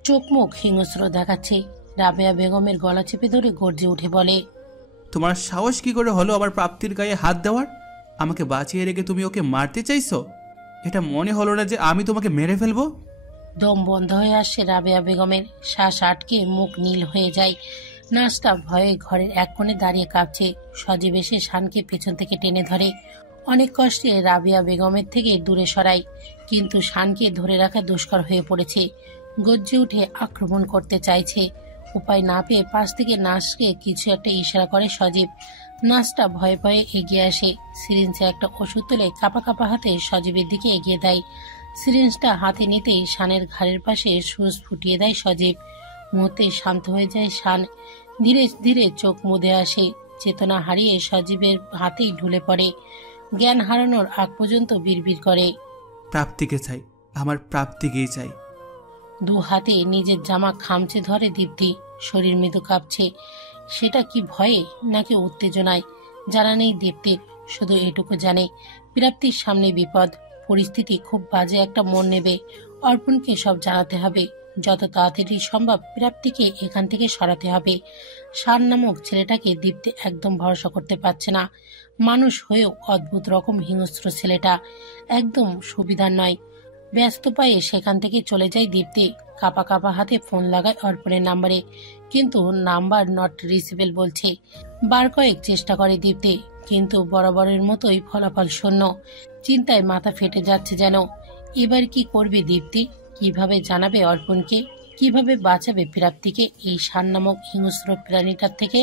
চোখ মুখ হিংস্র দেখাচ্ছে। রাবেয়া বেগমের গলা চেপে ধরে গর্জে উঠে বলে, তোমার সাহস কি করে হলো আমার প্রাপ্তির গায়ে হাত দেওয়ার? আমাকে বাঁচিয়ে রেখে তুমি ওকে মারতে চাইছো? এটা মনে হলো না যে আমি তোমাকে মেরে ফেলবো? দম বন্ধ হয়ে আসছে রাবেয়া বেগমের, শ্বাস আটকে মুখ নীল হয়ে যায়। নাচটা ভয়ে ঘরের এক কোণে দাঁড়িয়ে কাঁপছে। সজীব এসে শানকে পেছন থেকে টেনে ধরে, অনেক কষ্টে রাবেয়া বেগমের থেকে দূরে সরায়, কিন্তু শানকে ধরে রাখা দুষ্কর হয়ে পড়েছে। গর্জে উঠে আক্রমণ করতে চাইছে। উপায় না পেয়ে পাশ থেকে নাচকে কিছু একটা ইশারা করে সজীব। নাচটা ভয়ে ভয়ে এগিয়ে আসে, সিরিঞ্জে একটা ওষুধ তুলে কাঁপা কাঁপা হাতে সজীবের দিকে এগিয়ে দেয়। সিরিঞ্জটা হাতে নিতেই শানের ঘাড়ের পাশে সুচ ফুটিয়ে দেয় সজীব। মুহূর্তে শান্ত হয়ে যায় শান, ধীরে ধীরে চোখ মুদে আসে। চেতনা হারিয়ে সজীবের হাতেই ঢুলে পড়ে, জ্ঞান হারানোর আগ পর্যন্ত বিড়বিড় করে, প্রাপ্তিকে চাই, আমার প্রাপ্তিকেই চাই। দু হাতে নিজের জামা খামচে ধরে দীপ্তি, শরীর মৃদু কাঁপছে। সেটা কি ভয়ে নাকি উত্তেজনায় জানা নেই দীপ্তির, শুধু এটুকু জানে প্রাপ্তির সামনে বিপদ। পরিস্থিতি খুব বাজে একটা মন নেবে। অর্পণকে সব জানাতে হবে, যত তাড়াতাড়ি সম্ভব প্রাপ্তিকে এখান থেকে সরাতে হবে। শান নামক ছেলেটাকে দীপ্তি একদম ভরসা করতে পারছে না। মানুষ হয়েও অদ্ভুত রকম হিংস্র ছেলেটা, একদম সুবিধার নয়। ব্যস্ত পায়ে সেখান থেকে চলে যায় দীপ্তি। কাঁপা কাঁপা হাতে ফোন লাগায় অর্পণের নাম্বারে, কিন্তু নাম্বার নট রিচেবল বলছে। বার কয়েক চেষ্টা করে দীপ্তি, কিন্তু বরাবরের মতোই ফলাফল শূন্য। চিন্তায় মাথা ফেটে যাচ্ছে যেন। এবার কি করবে দীপ্তি? কিভাবে জানাবে অর্পণকে? কিভাবে বাঁচাবে প্রাপ্তিকে এই শান নামক হিংস্র প্রাণীটার থেকে?